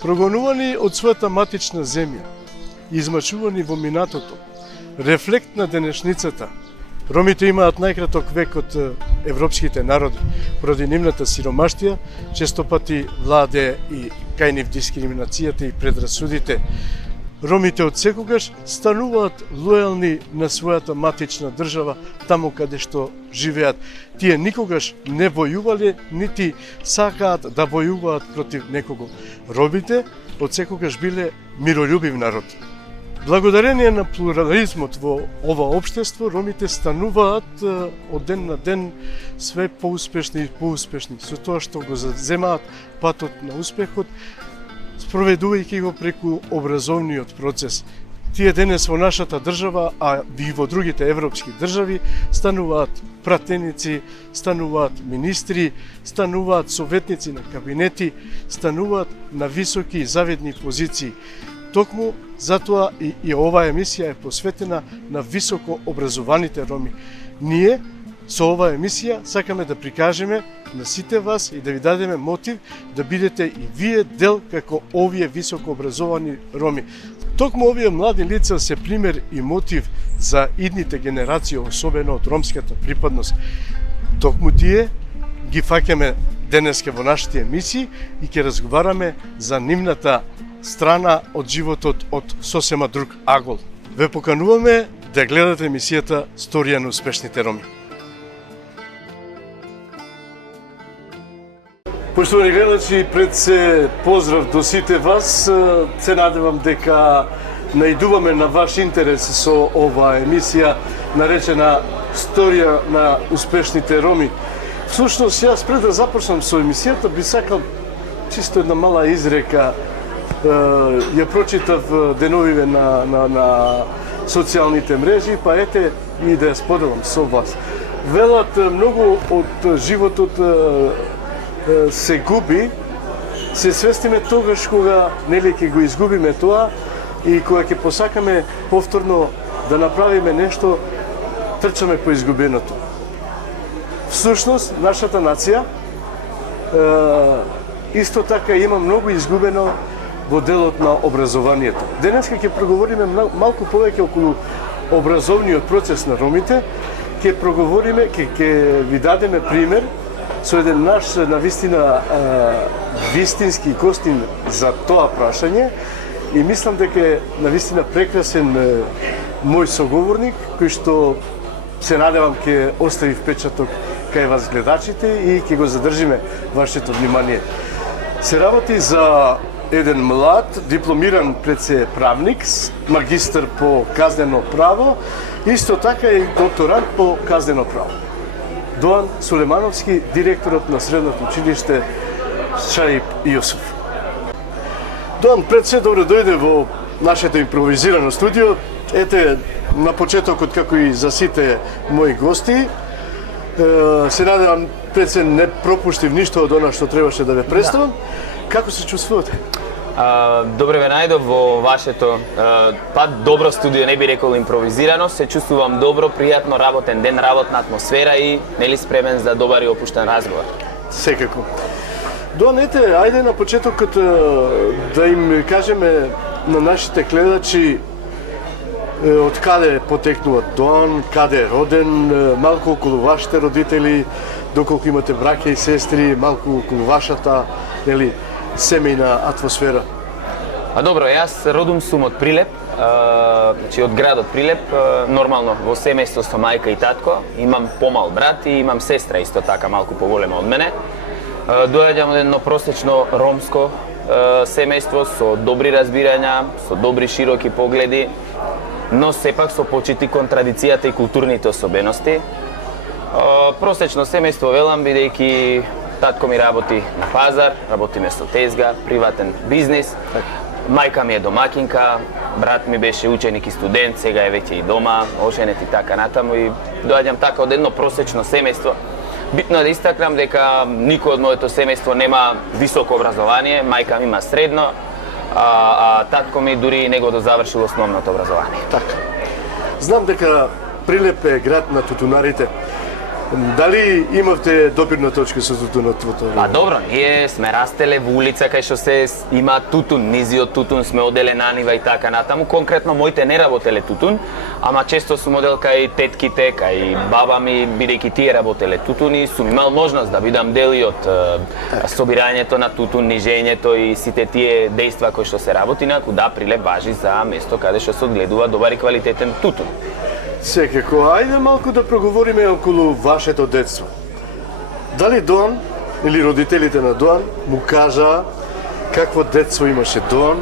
Прогонувани од својата матична земја, измачувани во минатото, рефлект на денешницата, ромите имаат најкраток век од европските народи, поради нивната сиромаштија, често пати владе и кај нив дискриминацијата и предрасудите. Ромите од секогаш стануваат лојални на својата матична држава, таму каде што живеат. Тие никогаш не војувале, нити сакаат да војуваат против некого. Ромите од секогаш биле миролюбив народ. Благодарение на плурализмот во ова општество, ромите стануваат од ден на ден све поуспешни и поуспешни, со тоа што го заземаат патот на успехот, спроведувајќи го преку образовниот процес. Тие денес во нашата држава, а и во другите европски држави, стануваат пратеници, стануваат министри, стануваат советници на кабинети, стануваат на високи и завидни позиции. Токму затоа и оваа емисија е посветена на високо образованите роми. Ние со оваа емисија сакаме да прикажеме на сите вас и да ви дадеме мотив да бидете и вие дел како овие високо образовани роми. Токму овие млади лица се пример и мотив за идните генерации, особено од ромската припадност. Токму тие ги фаќаме денеска во нашите емисии и ќе разговараме за нивната страна од животот од сосема друг агол. Ве покануваме да гледате емисијата Сторија на успешните роми. Поштовани гледачи, пред се поздрав до сите вас. Се надевам дека наидуваме на ваш интерес со оваа емисија наречена Сторија на успешните роми. Всушност, јас пред да започнам со емисијата би сакал чисто една мала изрека. Ја прочитав деновиве на социјалните мрежи, па ете и да ја споделам со вас. Велат, многу од животот се губи, се свестиме тогаш кога нели ќе го изгубиме тоа и кога ќе посакаме повторно да направиме нешто, трчаме по изгубеното. Всушност, нашата нација исто така има многу изгубено во делот на образованието. Денеска ќе проговориме малку повеќе околу образовниот процес на ромите, ќе проговориме, ќе ви дадеме пример со еден наш навистина вистински гостин за тоа прашање и мислам дека е навистина прекрасен мој соговорник кој што се надевам ќе остави впечаток кај вас гледачите и ќе го задржиме вашето внимание. Се работи за еден млад, дипломиран пред се правник, магистар по казнено право, исто така и докторант по казнено право. Доан Сулемановски, директорот на Средното училиште Шаип Јусуф. Доан, пред се добро дојде во нашето импровизирано студио. Ете, на почетокот, како и за сите мои гости, се надевам пред се не пропуштив ништо од она што требаше да ве представам. Како се чувствувате? Добре ве најдов во вашето добро студио, не би рекол импровизирано, се чувствувам добро, пријатно работен ден, работна атмосфера и нели спремен за добар и опуштен разговор. Секако. Доанете, ајде на почетокот да им кажеме на нашите гледачи од каде потекнува Доан, каде е роден, малку околу вашите родители, доколку имате браќа и сестри, малку околу вашата, нели, семејна атмосфера. Добро, јас родум сум од Прилеп, значи од градот Прилеп, нормално во семејство со мајка и татко, имам помал брат и имам сестра исто така малку поголема од мене. Доаѓам од едно просечно ромско семејство со добри разбирања, со добри широки погледи, но сепак со почити кон традицијата и културните особености. Просечно семејство велам бидејќи татко ми работи на пазар, работиме со тезга, приватен бизнис. Мајка ми е домакинка, брат ми беше ученик и студент, сега е веќе и дома, оженет и така натаму и доаѓам така од едно просечно семејство. Битно е да истакнам дека никој од моето семејство нема високо образование, мајка ми има средно, а татко ми дури не го дозавршил основното образование. Така. Знам дека Прилеп е град на тутунарите. Дали имавте допирна точка со тутунот во тоа Па време? добро, ние сме растеле во улица кај што се има тутун, низи од тутун сме оделе на нива и така натаму. Конкретно моите не работеле тутун, ама често сум одел кај тетките, кај баба ми, бидејќи тие работеле тутун и сум имал можност да бидам дел и од собирањето на тутун, нижењето и сите тие дејства кои што се работи, инаку да, Прилеп важи за место каде што се одгледува добар и квалитетен тутун. Секако, ајде малку да проговориме околу вашето детство. Дали Доан или родителите на Доан му кажа какво детство имаше Доан?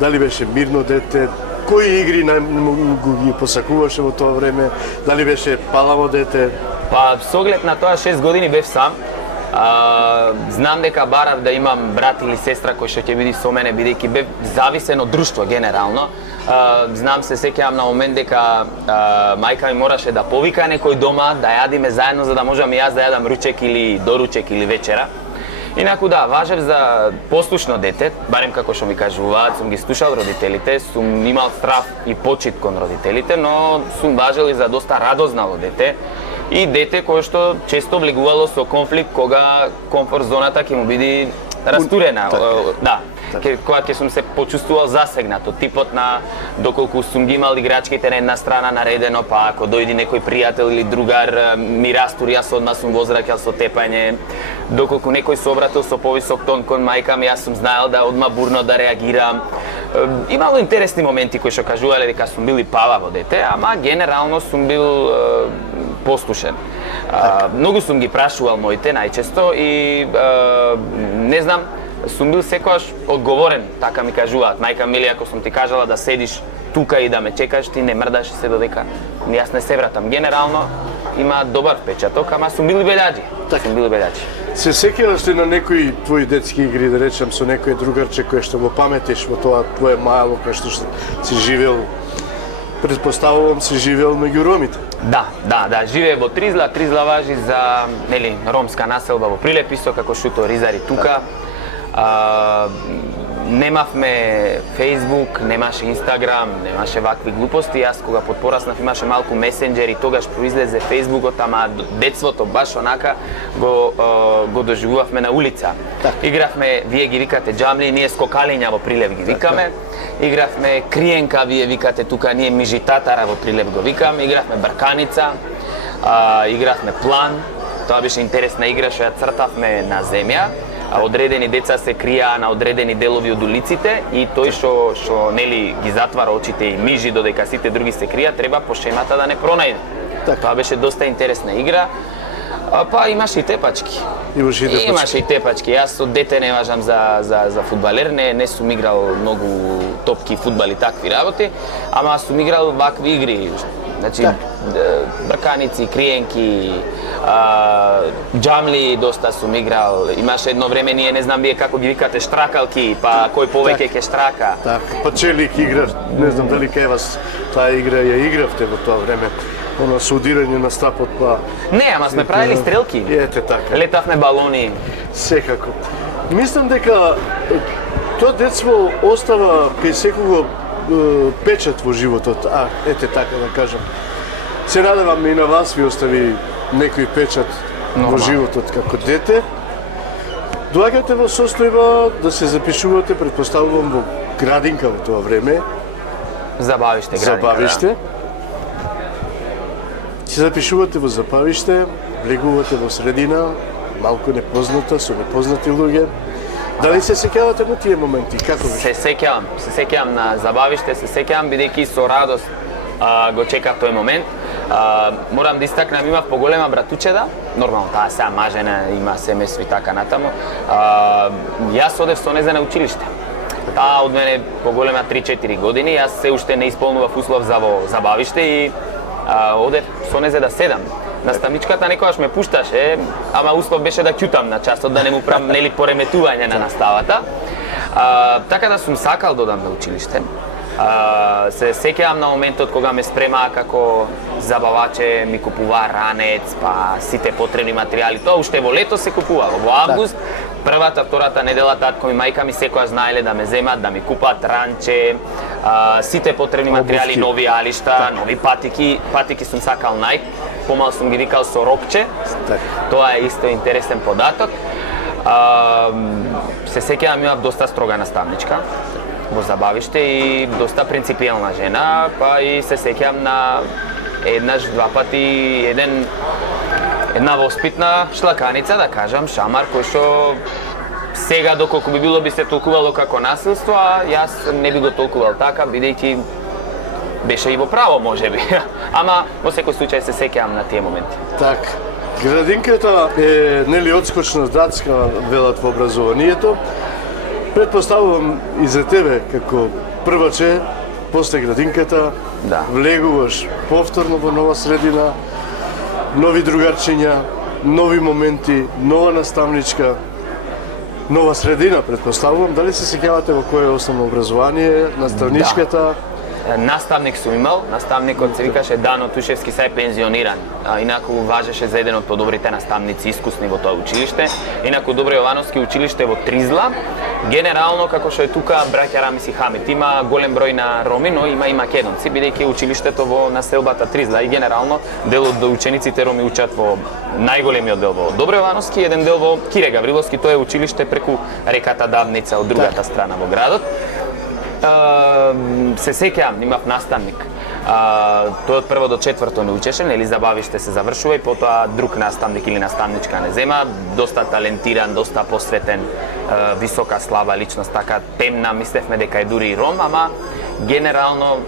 Дали беше мирно дете? Кои игри го ги посакуваше во тоа време? Дали беше палаво дете? Па, со оглед на тоа 6 години бев сам. Знам дека барав да имам брат или сестра кој што ќе биде со мене, бидејќи бев зависен од друштво генерално. Знам се сеќавам на момент дека мајка ми мораше да повика некој дома, да јадиме заедно за да можам и јас да јадам ручек или доручек или вечера. Инаку да, важев за послушно дете, барем како што ми кажуваат, сум ги слушал родителите, сум имал страв и почит кон родителите, но сум важел и за доста радознало дете. И дете кое што често влегувало со конфликт кога комфорт зоната ќе му биде растурена. Да. Кога ќе сум се почувствувал засегнато, типот на доколку сум ги имал играчките на една страна наредено, па ако дојди некој пријател или другар ми растури, јас одма сум возраќал со тепање, доколку некој се обратил со повисок тон кон мајка ми, јас сум знаел да одма бурно да реагирам. Имало интересни моменти кои што кажувале дека сум бил и палаво дете, ама генерално сум бил послушен. Многу сум ги прашувал моите најчесто и не знам, сум бил секогаш одговорен, така ми кажуваат. Мајка мили, ако сум ти кажала да седиш тука и да ме чекаш, ти не мрдаш се додека јас не се вратам. Генерално има добар впечаток, ама сум бил и белјаджи. Сум бил и белјаджи. Се сеќаваш ли на некои твои детски игри, да речем, со некој другарче кој што го паметиш во тоа твое мало кое што си живеел? Предпоставувам си живеел меѓу ромите. Да, живее во Тризла. Тризла важи за, нели, ромска населба во Прилеп, исто како Шуто, Ризари тука. Немавме Facebook, немаше Instagram, немаше вакви глупости. Јас кога подпораснав имаше малку месенџер и тогаш произлезе Facebook-от, ама детството баш онака го доживувавме на улица. Игравме, вие ги викате џамли, ние скокалиња во Прилеп ги викаме. Игравме криенка, вие викате тука, ние мижитатара во Прилеп го викаме. Игравме брканица, игравме план. Тоа беше интересна игра што ја цртавме на земја. Одредени деца се кријаа на одредени делови од улиците и тој што нели ги затвара очите и мижи додека сите други се кријат, треба по шемата да не пронајде. Тоа беше доста интересна игра. Па имаше и тепачки. Имаше и тепачки. Јас од дете не важам за фудбалер, не сум играл многу топки, фудбал и такви работи, ама сум играл вакви игри. Значи, брканици, криенки, џамли доста сум играл. Имаше едно време, ние не знам вие како ги викате, штракалки, па кој повеќе ќе штрака. Па челик игра, не знам дали кај вас таа игра ја игравте во тоа време. Оно со удирање на стапот, па... Не, ама сме правили стрелки. Ете така. Летавме балони. Секако. Мислам дека тоа детство остава кај секого печат во животот, ете така да кажам. Се надевам и на вас ви остави некој печат во животот како дете. Доаѓате во состојба да се запишувате, предпоставувам, во градинка во тоа време. Забавиште, градинка, Забавиште. Се запишувате во Забавиште, влегувате во средина, малку непозната, со непознати луѓе. Дали се сеќавате на тие моменти? Како беше? Се сеќавам на Забавиште, се сеќавам бидејќи со радост го чекав тој момент. Морам да истакнам, имав поголема братучеда, нормално таа сега мажена, има семејство и така натаму. Јас одев со незе на училиште. Таа од мене поголема 3-4 години, јас се уште не исполнував услов за во Забавиште и одев со незе да седам. Наставничката некогаш ме пушташе, ама услов беше да ќутам на часот, да не му правам нели пореметување на наставата. Така да сум сакал да одам на училиште. Се сеќавам на моментот кога ме спремаа како забаваче, ми купуваа ранец, па сите потребни материјали. Тоа уште во лето се купувало. Во август, првата, втората недела татко ми, мајка ми секоја знаеле да ме земат, да ми купат ранче, сите потребни материјали, нови алишта, нови патики. Патики сум сакал Nike. Помал сум ги викал со рокче, Тоа е исто интересен податок. Се сеќавам, имав доста строга наставничка во забавиште и доста принципиелна жена, па и се сеќавам на еднаш, два пати, една воспитна шлаканица, да кажам, шамар, кој што сега, доколку би било, би се толкувало како насилство, а јас не би го толкувал така, бидејќи беше и во право, можеби. Ама, во секој случај се сеќавам на тие моменти. Така. Градинката е нели одскочна датска, велат во образованието. Предпоставувам и за тебе како прваче, после градинката, Да. влегуваш повторно во нова средина, нови другарчиња, нови моменти, нова наставничка, нова средина, предпоставувам. Дали се сеќавате во кое основно образование, наставничката? Наставник сум имал, наставникот се викаше Дано Тушевски, сега е пензиониран. Инаку важеше за еден од подобрите наставници, искусни во тоа училиште. Инаку Добро Јовановски училиште во Тризла. Генерално, како што е тука, браќа Рамис и Хамид, има голем број на роми, но има и македонци, бидејќи училиштето во населбата Тризла и генерално дел од учениците роми учат во најголемиот дел во Добро Јовановски, еден дел во Кире Гавриловски, тоа е училиште преку реката Давница од другата страна во градот. Се сеќавам, имав наставник. Тој од прво до четврто не учеше, нели забавиште се завршува и потоа друг наставник или наставничка не зема, доста талентиран, доста посветен, висока слава личност, така темна, мислевме дека е дури и ром, ама генерално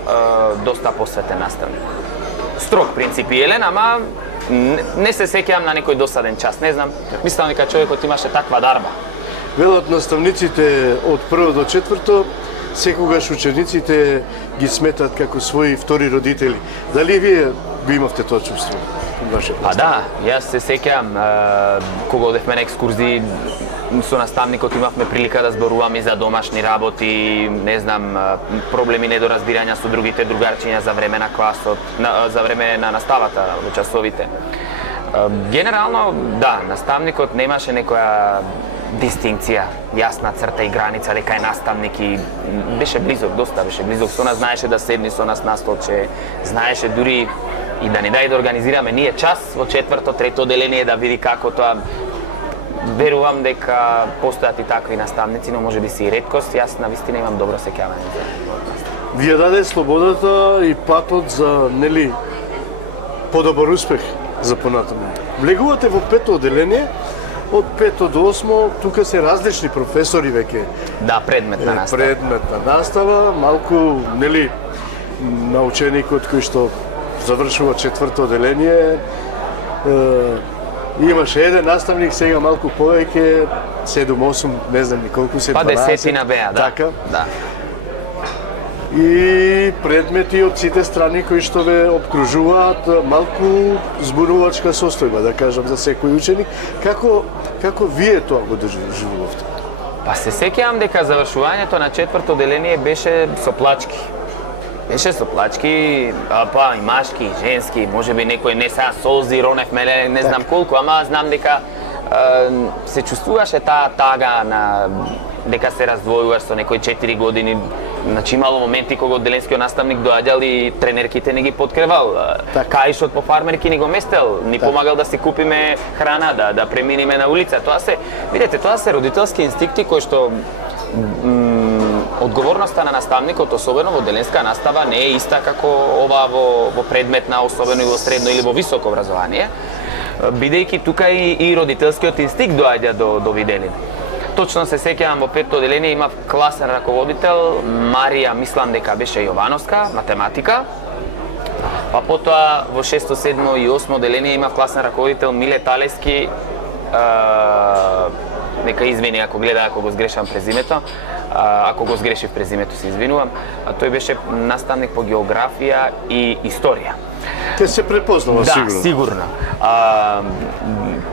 доста посветен наставник. Строг, принципиелен, ама не се сеќавам на некој досаден час, не знам, мислам дека човекот имаше таква дарба. Велат наставниците од прво до четврто, секогаш учениците ги сметат како своји втори родители. Дали вие го имавте тоа чувство? Па да, јас се сеќавам, кога одевме на екскурзии со наставникот имавме прилика да зборуваме за домашни работи, не знам, проблеми, недоразбирања со другите другарчиња за време на класот, за време на наставата во часовите. Генерално, да, наставникот немаше некоја дистинкција, јасна црта и граница дека е наставник и беше близок, доста беше близок со нас, знаеше да седни со нас на столче, знаеше дури и да ни даде да организираме ние час во четврто, трето оделение да види како тоа. Верувам дека постојат и такви наставници, но можеби си и реткост, јас навистина имам добро сеќавање за тоа. Ви ја даде слободата и патот за, нели, подобар успех за понатаму. Влегувате во пето оделение, од 5 до 8, тука се различни професори веќе. Да, предметна настава. Предметна настава, малку, нели, на ученикот кој што завршува четврто оделение, имаше еден наставник, сега малку повеќе, 7-8, не знам ни колку се, 12. Па десетина беа, да. Така. Да. И предмети од сите страни кои што ве обкружуваат, малку зборувачка состојба, да кажам, за секој ученик. Како вие тоа го доживувавте? Па се сеќавам дека завршувањето на четврто оделение беше со плачки. Беше со плачки, па и машки, и женски, можеби некој не са солзи, роневме, не знам колку, ама знам дека се чувствуваше таа тага на дека се раздвојуваш со некои 4 години. Значи имало моменти кога одделенскиот наставник доаѓал и тренерките не ги подкревал. Каишот по фармерки ни го местел, ни помагал да си купиме храна, да преминиме на улица. Тоа се, видете, тоа се родителски инстинкти кои што одговорноста на наставникот, особено во одделенска настава, не е иста како ова во предметна, особено и во средно или во високо образование, бидејќи тука и родителскиот инстинкт доаѓа до виделина. Точно се сеќавам, во пето оделение имав класен раководител, Марија, мислам дека беше Јовановска, математика. Па потоа во 6, 7 и 8 оделение имав класен раководител Миле Талески, нека извини ако гледа, ако го сгрешам презимето, ако го сгрешив презимето, се извинувам. Тој беше наставник по географија и историја. Те се препознава, сигурно. Да, сигурно.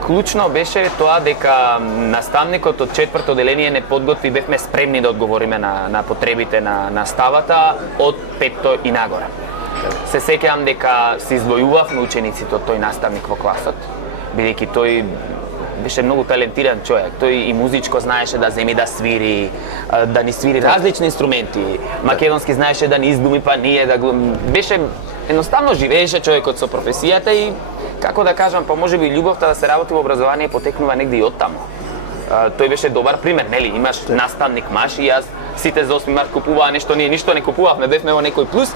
Клучно беше тоа дека наставникот од четврто оделение не подготви, бевме спремни да одговориме на потребите на наставата од петто и нагоре. Се сеќавам дека се издвојувавме учениците од тој наставник во класот, бидејќи тој беше многу талентиран човек. Тој и музичко знаеше да земи да свири, да ни свири различни инструменти. Македонски знаеше да ни издуми, па ние да го... Беше едноставно живееше човекот со професијата и како да кажам, па можеби љубовта да се работи во образование потекнува негде и оттаму. Тој беше добар пример, нели? Имаш наставник маш и јас сите за 8 март купуваа нешто, ние ништо не купувавме, бевме во некој плюс,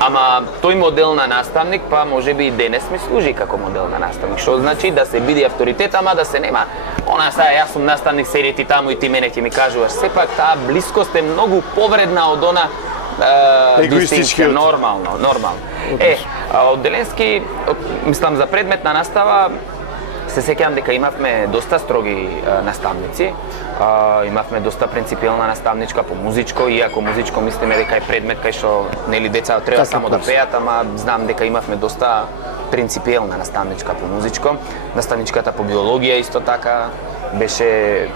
ама тој модел на наставник па можеби и денес ми служи како модел на наставник, што значи да се биде авторитет, ама да се нема она сега јас сум наставник, седи ти таму и ти мене ќе ми кажуваш. Сепак таа блискост е многу повредна од она егоистички. Нормално. Од Деленски, мислам за предметна настава, се сеќавам дека имавме доста строги наставници, имавме доста принципиелна наставничка по музичко, иако музичко мислиме дека е предмет кај што нели деца треба само да пеат, ама знам дека имавме доста принципиелна наставничка по музичко. Наставничката по биологија исто така беше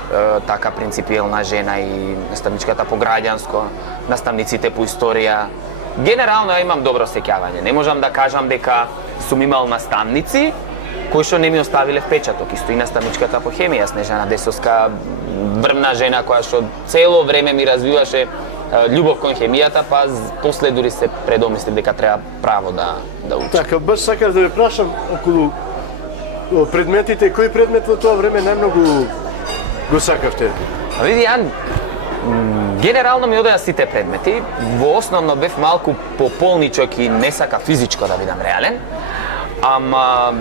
така принципиелна жена, и наставничката по граѓанско, наставниците по историја. Генерално ја имам добро сеќавање. Не можам да кажам дека сум имал наставници кои што не ми оставиле впечаток. Исто и наставничката по хемија, Снежана Десовска, брвна жена која што цело време ми развиваше љубов кон хемијата, па после дури се предомислив дека треба право да учам. Така, баш сакав да ве прашам околу предметите, кој предмет во тоа време најмногу го сакавте? Види, ја генерално ми одеа сите предмети. Во основно бев малку пополничок и не сакав физичко да бидам реален. Ама,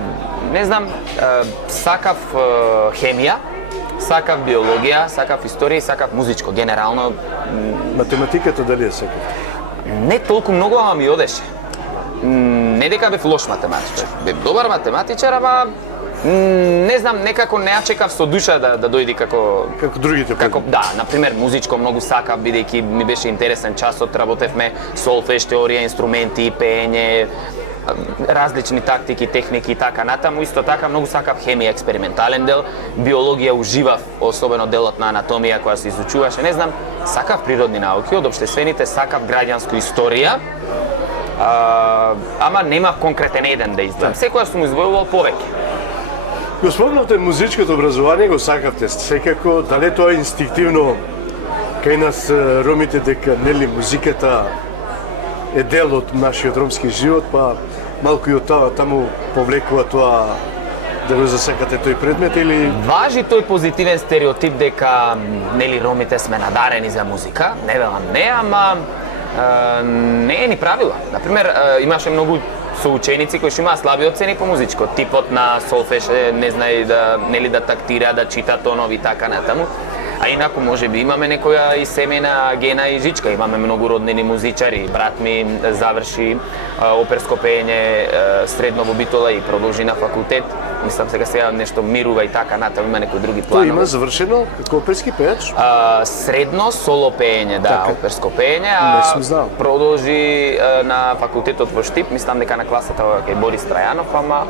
не знам, сакав хемија, сакав биологија, сакав историја и сакав музичко. Генерално... Математиката дали ја сакав? Не толку многу, ама ми одеше. Не дека бев лош математичар. Бев добар математичар, ама не знам, некако не ја чекав со душа да дојди како другите предмети. Да, например, музичко многу сакав, бидејќи ми беше интересен часот, работевме солфеж, теорија, инструменти, пеење, различни тактики, техники и така натаму. Исто така многу сакав хемија, експериментален дел, биологија уживав, особено делот на анатомија која се изучуваше. Не знам, сакав природни науки, од општествените сакав граѓанско историја, ама немав конкретен еден да издвојам. Секојаш сум издвојувал повеќе. Го спомнавте музичкото образование, го сакавте секако, дали тоа инстинктивно кај нас ромите дека нели музиката е дел од нашиот ромски живот, па малку и од тоа таму повлекува тоа да го засакате тој предмет или важи тој позитивен стереотип дека нели ромите сме надарени за музика? Не велам не, ама не е ни правило. Например, имаше многу соученици кои што имаа слаби оцени по музичко. Типот на солфеж не знае да тактира, да чита тонови и така натаму. А инаку можеби имаме некоја и семена гена и жичка. Имаме многу роднини музичари. Брат ми заврши оперско пеење средно во Битола и продолжи на факултет. Мислам сега нешто мирува и така натаму, има некои други планови. Тој има завршено како оперски пееч? Средно соло пеење, да, така, оперско пеење, продолжи на факултетот во Штип, мислам дека на класата кај Борис Трајанов, ама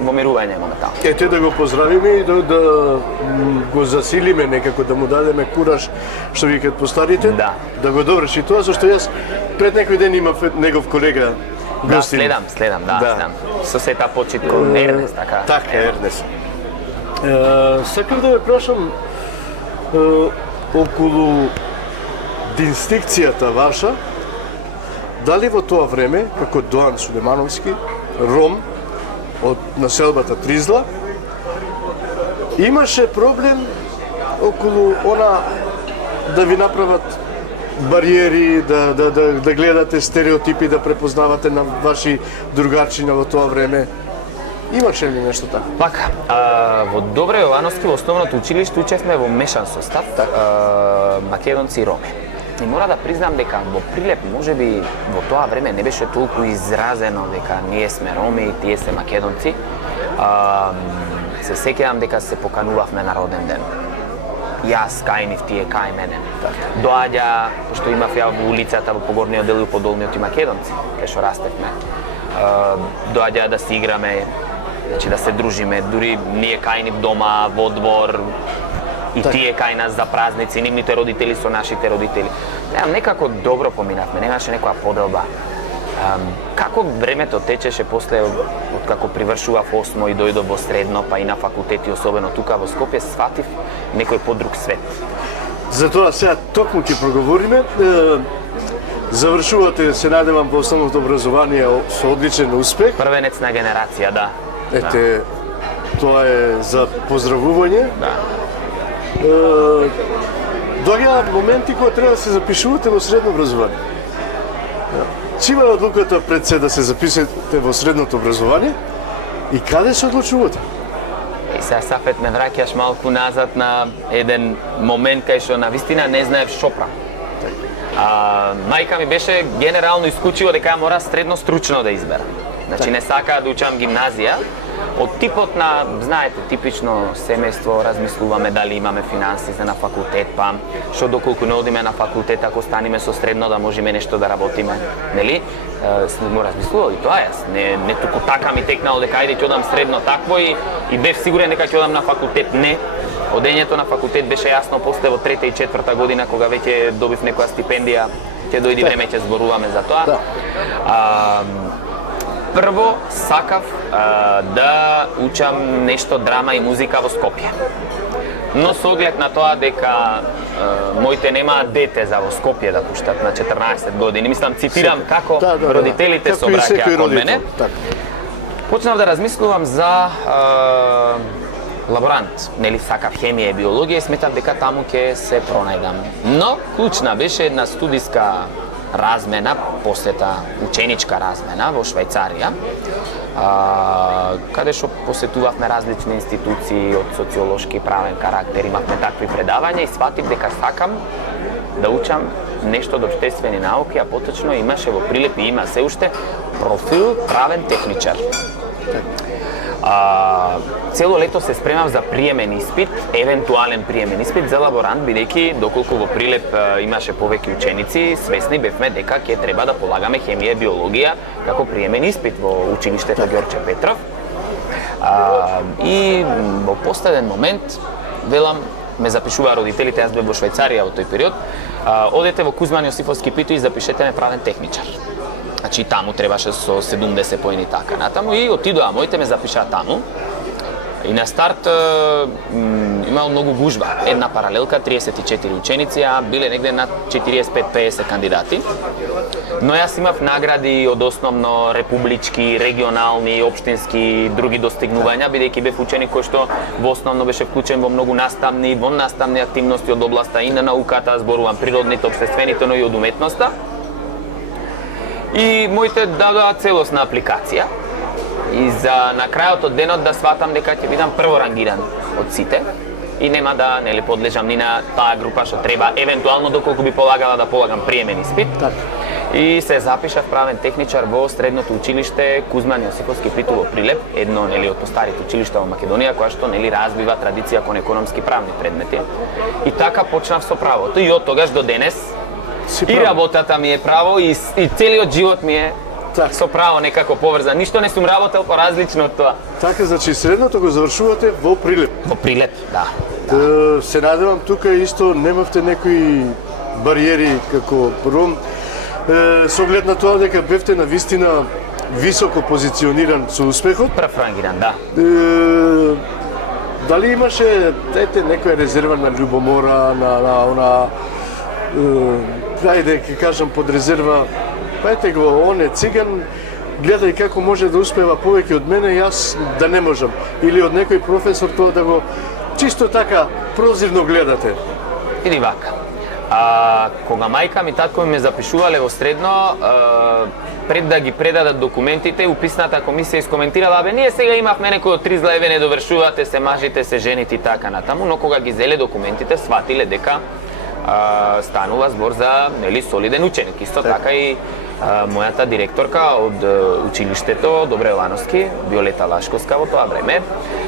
во мирување моментално. Ете да го поздравиме и да го засилиме некако, да му дадеме кураж, што викат постарите, да го доврши тоа, зашто јас пред некој ден имав негов колега. Да, следам, следам. Со сета почит кон Ернест, така. Така, Ернест. Сакам да ве прашам околу дистинкцијата ваша, дали во тоа време, како Доан Сулемановски, ром од населбата Тризла, имаше проблем околу она да ви направат бариери, да гледате стереотипи, да препознавате на ваши другарчина во тоа време. Имаше ли нешто така? Пака, во Добре Јовановски во основното училиште учевме во мешан состав, македонци и роми. И мора да признам дека во Прилеп можеби во тоа време не беше толку изразено дека ние сме роми и тие се македонци. Се сеќавам дека се поканувавме на роден ден. Јас кај нив, тие кај мене. Доаѓа, пошто имав ја во улицата во погорниот дел и подолниот и македонци, кај што растевме. Доаѓа да си играме, значи да се дружиме, дури ние кај нив дома, во двор, и тие кај нас за празници, нивните родители со нашите родители. Некако добро поминавме, немаше некоја поделба. Како времето течеше после, откако привршував 8 и дојдов во средно, па и на факултети, особено тука во Скопје, сватив некој подруг свет. Затоа сега токму ќе проговориме. Завршувате, се надевам, по основното образование со одличен успех. Првенец на генерација, да. Ете, тоа е за поздравување. Да. Доаѓаат моменти кога треба да се запишувате во средно образование. Чима е одлуката пред се да се запишете во средното образование и каде се одлучувате? И сега Сафет ме враќаш малку назад на еден момент кај што навистина не знаев што правам. Мајка ми беше генерално исклучила дека мора средно стручно да изберам. Значи не сакаа да учам гимназија. Од типот на, знаете, типично семејство, размислуваме дали имаме финанси за на факултет, па што доколку не одиме на факултет, ако станеме со средно да можеме нешто да работиме, нели? Му размислувал и тоа јас. Не туку така ми текнало дека ајде ќе одам средно такво и бев сигурен дека ќе одам на факултет. Не. Одењето на факултет беше јасно после во трета и четврта година кога веќе добив некоја стипендија, ќе дојде време ќе зборуваме за тоа. Прво сакав да учам нешто драма и музика во Скопје. Но со оглед на тоа дека моите немаат дете за во Скопје да пуштат на 14 години, мислам цитирам како родителите се обраќаат кон мене. Почнав да размислувам за лаборант, нели сакав хемија и биологија и сметав дека таму ќе се пронајдам. Но клучна беше една студиска размена, посета, ученичка размена во Швајцарија, каде што посетувавме различни институции од социолошки и правен карактер, имавме такви предавања и сватив дека сакам да учам нешто од општествени науки, а поточно имаше во Прилеп и има се уште профил правен техничар. Цело лето се спремав за приемен испит, евентуален приемен испит за лаборант, бидејќи доколку во Прилеп имаше повеќе ученици, свесни бевме дека ќе треба да полагаме хемија и биологија како приемен испит во училиштето Ѓорче Петров. И во последен момент, велам, ме запишуваа родителите, јас бев во Швајцарија во тој период, одете во Кузман Јосифовски Пито и запишете ме правен техничар. Значи таму требаше со 70 поени така натаму и отидоа, моите ме запишаа таму. И на старт имал многу гужба. Една паралелка, 34 ученици, а биле негде над 45-50 кандидати. Но јас имав награди од основно републички, регионални, општински, други достигнувања, бидејќи бев ученик кој што во основно беше вклучен во многу наставни, воннаставни активности од областа и на науката, зборувам природните, општествените, но и од уметноста. И моите дадоа целосна апликација. И за на крајот од денот да сватам дека ќе бидам прворангиран од сите и нема да нели подлежам ни на таа група што треба евентуално доколку би полагала да полагам приемен испит. И се запишав правен техничар во средното училиште Кузман Јосифовски Пито во Прилеп, едно нели од постарите училишта во Македонија која што нели развива традиција кон економски правни предмети. И така почнав со правото и од тогаш до денес и работата ми е право и целиот живот ми е со право некако поврзан. Ништо не сум работел поразлично од тоа. Така, значи средното го завршувате во Прилеп. Во Прилеп, да. Се надевам тука исто немавте некои бариери како ром. Со оглед на тоа дека бевте на вистина високо позициониран со успехот. Прв рангиран, да. Дали имаше некоја резерва на љубомора, на ајде ќе кажам под резерва, ете го, он е циган, гледај како може да успева повеќе од мене, јас да не можам. Или од некој професор тоа да го чисто така прозирно гледате. Иди вака. Кога мајка ми татко ми ме запишувале во средно, пред да ги предадат документите, уписната комисија искоментирала, ние сега имавме некој од 3 злаеве не довршувате се, мажите се, жените и така натаму, но кога ги зеле документите, сватиле дека станува збор за нели солиден ученик. Исто така и мојата директорка од училиштето Добре Јовановски, Виолета Лашковска во тоа време,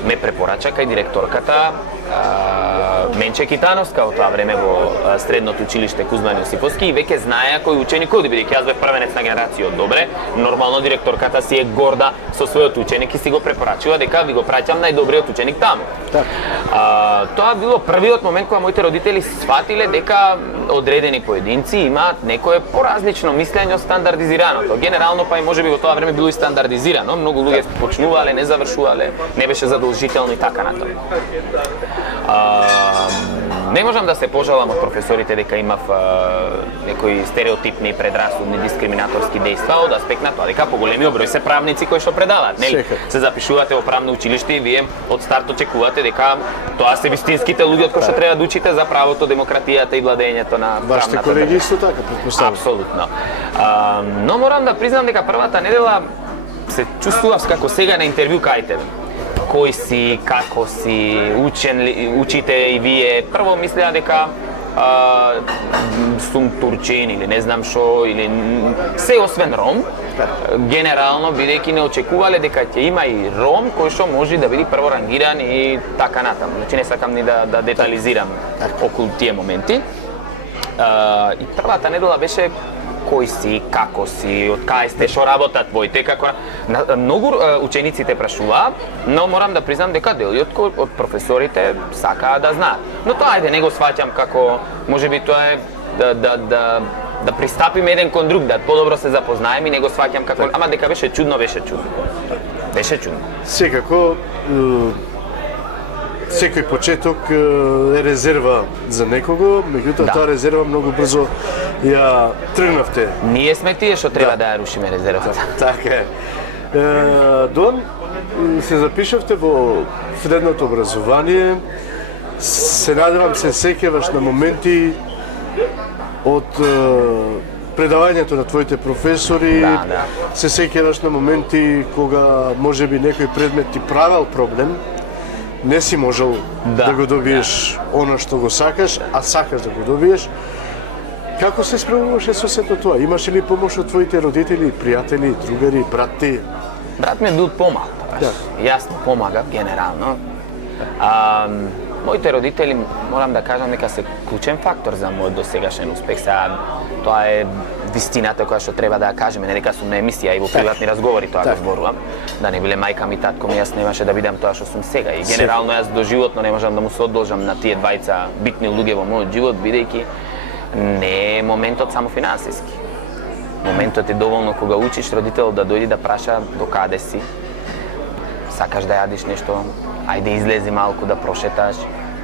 ме препорача кај директорката Менче Китановска во тоа време во средното училиште Кузман Јосифовски и веќе знаеа кој ученик оди, бидејќи јас бев првенец на генерација од Добре, нормално директорката си е горда со својот ученик и си го препорачува дека ви го праќам најдобриот ученик таму. Тоа било првиот момент кога моите родители сватиле дека одредени поединци имаат некое поразлично мислење од стандардизираното. Генерално па и можеби во тоа време било и стандардизирано, многу луѓе почнувале, не завршувале, не беше задолжително и така натаму. Не можам да се пожалам од професорите дека имав некои стереотипни, предрасудни, дискриминаторски дејства од аспект на тоа дека поголемиот број се правници кои што предаваат, нели? Се запишувате во правно училиште и вие од старт очекувате дека тоа се вистинските луѓе кои што треба да учите за правото, демократијата и владењето на правната. Вашите колеги исто така претпоставувам. Апсолутно. Но морам да признам дека првата недела се чувствував како сега на интервју кај тебе. Кој си, како си, учите и вие. Прво мислеа дека сум турчин или не знам шо, или се освен ром. Генерално, бидејќи не очекувале дека ќе има и ром кој што може да биде прворангиран и така натаму. Значи не сакам ни да детализирам околу тие моменти. И првата недела беше кој си, како си, од кај сте, што работат твоите, како многу ученици те прашуваа, но морам да признам дека делот од професорите сакаа да знаат. Но тоа ајде не го сваќам како можеби тоа е да пристапиме еден кон друг, да подобро се запознаеме и не го сваќам како, ама дека беше чудно, беше чудно. Беше чудно. Секако секој почеток е резерва за некого, меѓутоа таа резерва многу брзо ја тргнавте. Ние сме тие што треба да ја рушиме резервата. Така е. Дон, се запишавте во средното образование, се надевам се сеќаваш на моменти од предавањето на твоите професори, се сеќаваш на моменти кога можеби некој предмет ти правел проблем, не си можел да го добиеш оно што го сакаш, а сакаш да го добиеш. Како се справуваше со сето тоа? Имаше ли помош од твоите родители, пријатели, другари, брати? Брат ми бил помал, јас му помагав генерално. Моите родители, морам да кажам дека се клучен фактор за мојот досегашен успех. Сега, тоа е вистината која што треба да ја кажеме, не дека сум на емисија и во приватни разговори тоа го зборувам. Да не биле мајка ми, татко ми, јас немаше да бидам тоа што сум сега. И генерално јас доживотно не можам да му се одолжам на тие двајца битни луѓе во мојот живот, бидејќи не е моментот само финансиски. Моментот е доволно кога учиш родител да дојде да праша до каде си. Сакаш да јадиш нешто, ајде излези малку да прошеташ,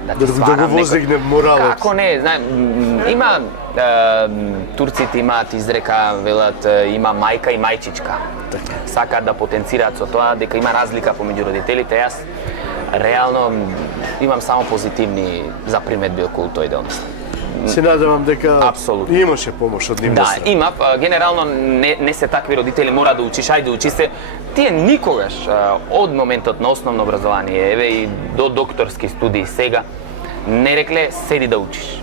да ти сварам да го воздигне моралот. Како не, има турците имаат изрека, велат има мајка и мајчичка. Сакаат да потенцираат со тоа дека има разлика помеѓу родителите. Јас реално имам само позитивни заприметби околу тој дел. Се надевам дека имаше помош од нив. Да, има. Генерално не се такви родители, мора да учиш, ајде учи се. Тие никогаш од моментот на основно образование, еве и до докторски студии сега, не рекле седи да учиш.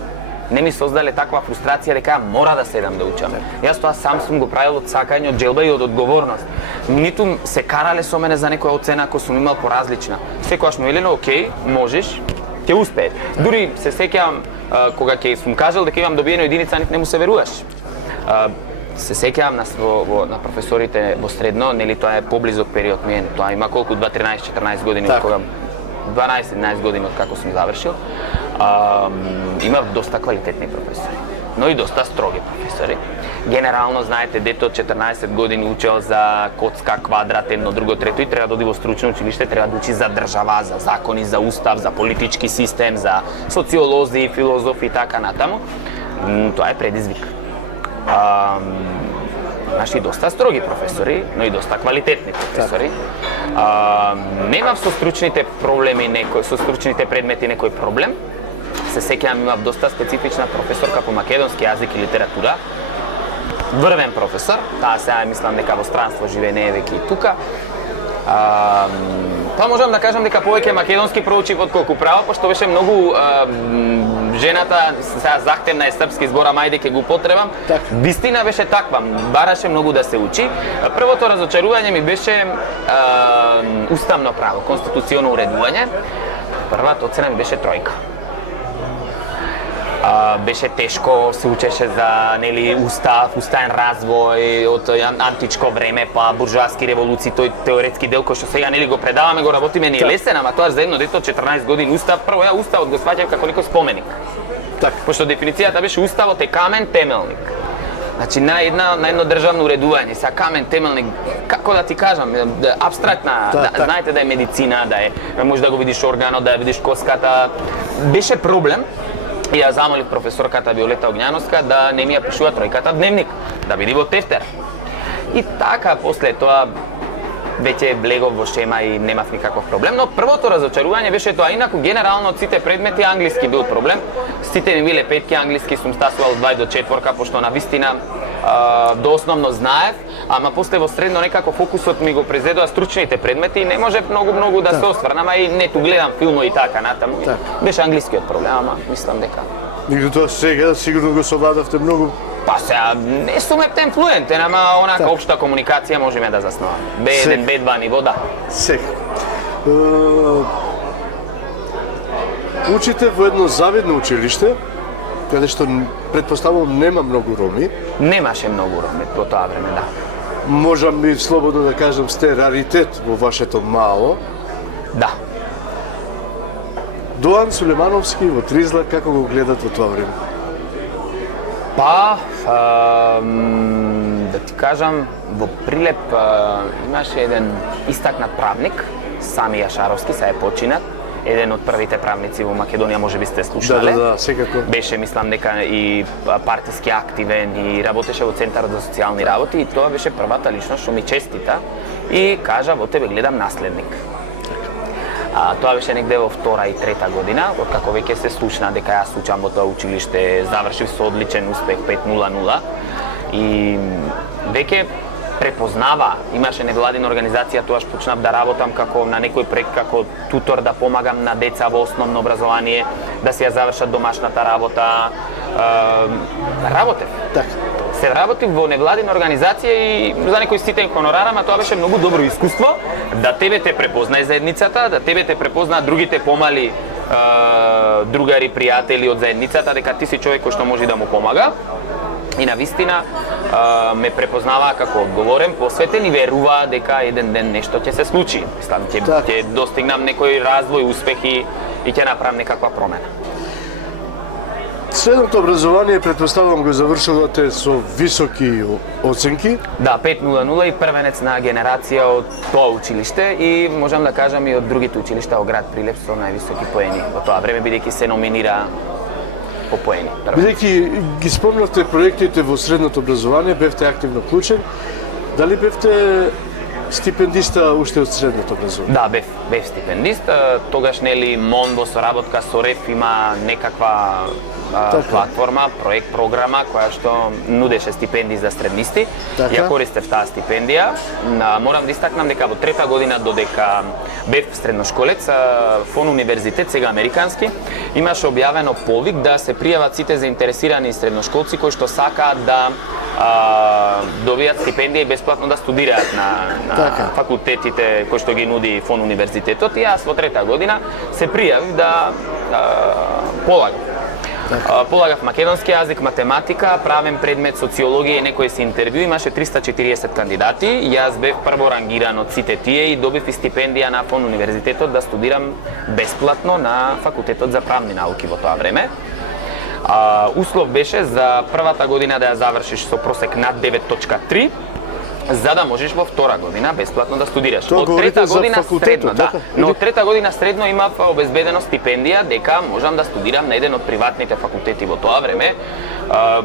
Не ми создале таква фрустрација дека мора да седам да учам. Јас тоа сам сум го правил од сакање, од желба и од одговорност. Ниту се карале со мене за некоја оцена ако сум имал поразлична. Секогаш ми велено, окей, можеш, ќе успееш. Дури се сеќавам кога ќе сум кажал дека имам добиено единица, не му се веруваш. Се сеќавам на професорите во средно, нели тоа е поблизок период ми е, тоа има колку 13-14 години од кога 12-11 години од како сум завршил. Имав доста квалитетни професори, но и доста строги професори. Генерално, знаете, дете од 14 години учел за коцка, квадрат, едно, друго, трето и треба да оди во стручно училиште, треба да учи за држава, за закони, за устав, за политички систем, за социолози, филозофи и така натаму. Тоа е предизвик. Имаш и доста строги професори, но и доста квалитетни професори. Немав со стручните проблеми, со стручните предмети некој проблем. Се сеќавам, имав доста специфична професорка по македонски јазик и литература. Врвен професор, таа сега мислам дека во странство живее, не е веќе и тука. Тоа можам да кажам дека повеќе македонски проучив отколку право, пошто беше многу жената, сега захтевна е српски збор, ама ајде ќе го потребам. Вистина беше таква, бараше многу да се учи. Првото разочарување ми беше уставно право, конституционо уредување. Првата оцена ми беше тројка. Беше тешко, се учеше за устав, уставен развој од античко време, па буржоаски револуции, тој теоретски дел кој што сега го предаваме, го работиме, не е лесен, ама тоа за едно дете од 14 години устав, прво ја уставот го сваќам како некој споменик. Пошто дефиницијата беше уставот е камен темелник. Значи на едно државно уредување, сега камен темелник, како да ти кажам, апстрактна, знаете да е медицина, да е, може да го видиш органот, да ја видиш коската. Беше проблем. И ја замолив професорката Виолета Огњановска да не ми ја пишува тројката дневник, да биде во тефтер. И така, после тоа, веќе влегов во шема и немав никаков проблем, но првото разочарување беше тоа, инаку генерално од сите предмети англиски бил проблем. Сите ми биле петки, англиски сум стасувал 2 до 4, пошто на вистина до основно знаев, ама после во средно некако фокусот ми го презедоа стручните предмети и не можев многу да се осврнам, а и не ту гледам филмови и така натаму. Беше англискиот проблем, ама мислам дека. Меѓутоа сега сигурно го совладавте многу. Па сега не сум ептен флуентен, ама онака општа комуникација можеме да заснуваме. B1, B2 ниво, да. Секако. Учите во едно завидно училиште, каде што претпоставувам нема многу роми. Немаше многу роми во тоа време, да. Можам и слободно да кажам сте раритет во вашето мало. Да. Доан Сулемановски во Тризла, како го гледат во тоа време? Па, да ти кажам, во Прилеп имаше еден истакнат правник, Сами Јашаровски, сега е починат, еден од првите правници во Македонија, можеби сте слушнале. Да, секако. Беше, мислам дека и партиски активен и работеше во Центарот за социјални работи и тоа беше првата личност што ми честита и кажа, во тебе гледам наследник. Тоа беше негде во 2 и 3 година, откако веќе се слушна дека јас учам во тоа училиште, завршив со одличен успех 5.00 и веќе препознава, имаше невладина организација, тоаш почнав да работам како на некој проект како тутор, да помагам на деца во основно образование, да се ја завршат домашната работа. Работев. Така. Се работив во невладина организација и за некој ситен хонорар, ама тоа беше многу добро искуство, да тебе те препознае заедницата, да тебе те препознаат другите помали другари, пријатели од заедницата, дека ти си човек кој што може да му помага. И на вистина ме препознаваа како одговорен, посветен и веруваа дека еден ден нешто ќе се случи. Мислам, ќе достигнам некој развој, успех и ќе направам некаква промена. Средното образование, предпоставувам, го завршувате со високи оценки. Да, 5.00 и првенец на генерација од тоа училиште и можам да кажам и од другите училишта во град Прилеп со највисоки поени во тоа време, бидејќи се номинира по поени. Бидејќи ги спомнавте проектите во средното образование, бевте активно вклучен, дали бевте стипендиста уште од средното образование? Да, бев стипендист. Тогаш нели МОН во соработка со РЕФ има некаква платформа, проект, програма која што нудеше стипендии за среднисти. Ја користев таа стипендија. Морам да истакнам дека во 3-та година додека бев средношколец, фон универзитет, сега американски, имаше објавено повик да се пријават сите заинтересирани средношколци кои што сакаат да добијат стипендија и бесплатно да студираат на факултетите кои што ги нуди фон универзитетот и јас во 3-та година се пријавив да полагам. Полагав македонски јазик, математика, правен предмет социологија и некои си интервју, имаше 340 кандидати. Јас бев прво рангиран од сите тие и добив и стипендија на фон универзитетот да студирам бесплатно на факултетот за правни науки во тоа време. Услов беше за првата година да ја завршиш со просек над 9.3, за да можеш во 2-та година бесплатно да студираш. Тоа од 3-та година средно, така? но од 3-та година средно имав обезбедено стипендија дека можам да студирам на еден од приватните факултети во тоа време.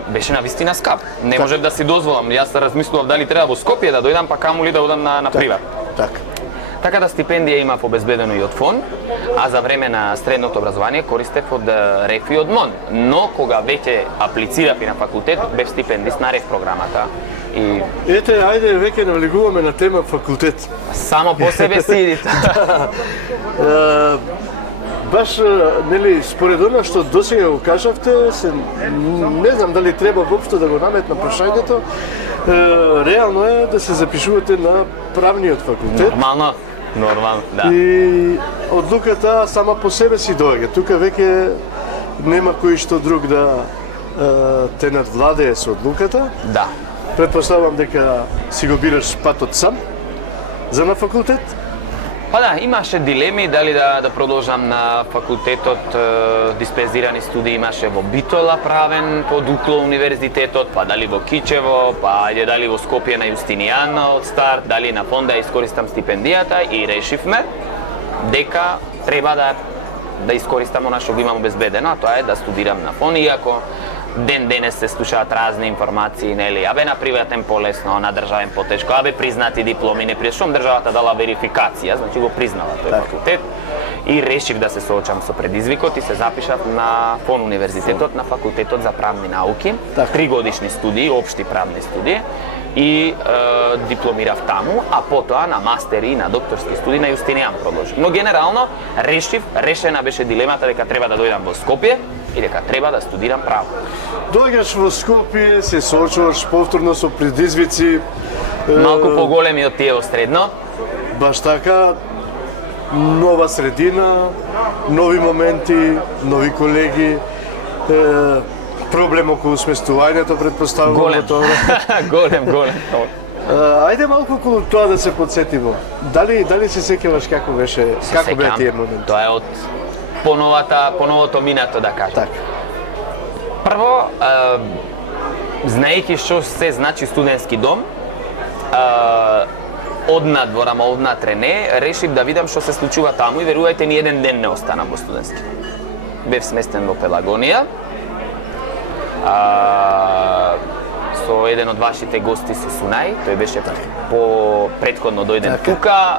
Беше на вистина скап. Не можев да си дозволам. Јас размислував дали треба во Скопје да дојдам, па каму ли да одам на приват. Така да стипендија имав обезбедено и од фон, а за време на средното образование користев од РЕФ и од МОН. Но кога веќе аплицирав и на факултет, бев стипендист на РЕФ програмата. И... Ете, ајде веќе навлегуваме на тема факултет. Само по себе си. Баш, нели, според она што досега го кажавте, не знам дали треба воопшто да го наметна прашањето, реално е да се запишувате на правниот факултет. Нормално, да. И одлуката сама по себе си доаѓа. Тука веќе нема кој што друг да те надвладее со одлуката. Да. Предпоставам дека си го бираш патот сам за на факултет? Па да, имаше дилеми дали да продолжам на факултетот, диспензирани студии имаше во Битола правен под Укло универзитетот, па дали во Кичево, па ајде дали во Скопје на Јустинијан од старт, дали на фон да искористам стипендијата и решивме дека треба да да искористам она што го имам обезбедено, а тоа е да студирам на фон, иако ден денес се слушаат разни информации, нели, абе на приватен полесно, на државен потешко, абе признати дипломи, не пришом државата дала верификација, значи го признала тој факултет и решив да се соочам со предизвикот и се запишав на фон универзитетот, на факултетот за правни науки, 3 годишни студии, општи правни студии и дипломирав таму, а потоа на мастер и на докторски студии на Јустинијан продолжив. Но генерално решена беше дилемата дека треба да дојдам во Скопје и дека треба да студирам право. Доаѓаш во Скопје, се соочуваш повторно со предизвици. Малку поголеми од тие средно. Баш така, нова средина, нови моменти, нови колеги, проблем околу сместувањето, предпоставувам во тоа. Голем. Ајде малку околу тоа да се подсетиме. Дали се сеќаваш како беа тие моменти? Тоа е од поновото минато, да кажам. Така. Прво, знаејќи што се значи студентски дом, однадвор, ама однатре не, решив да видам што се случува таму и верувајте ни еден ден не останам во студентски. Бев сместен во Пелагонија, со еден од вашите гости со Сунај, тој беше по претходно дојден тука,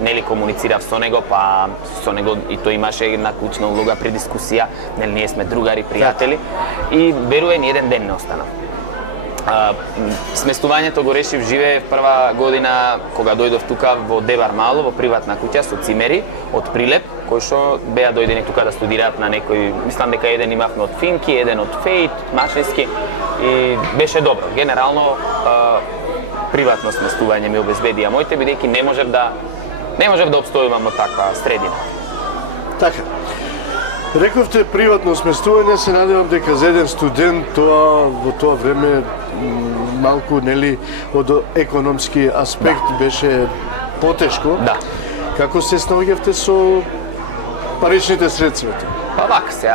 нели комуницирав со него, па со него и тој имаше една клучна улога при дискусија, нели ние сме другари, пријатели и веруе ни еден ден не останав. Сместувањето го решив, живеев прва година кога дојдов тука во Дебар Мало, во приватна куќа со цимери од Прилеп, кои што беа дојдени тука да студираат на некој, мислам дека еден имавме од Финки, еден од Фейт, Машински и беше добро. Генерално приватно сместување ми обезбедија моите, бидејќи не можев да опстојувам од таква средина. Така. Рековте приватно сместување, се надевам дека за еден студент тоа во тоа време малку нели од економски аспект беше потешко. Да. Како се снаоѓавте со паричните средства? Па вака се,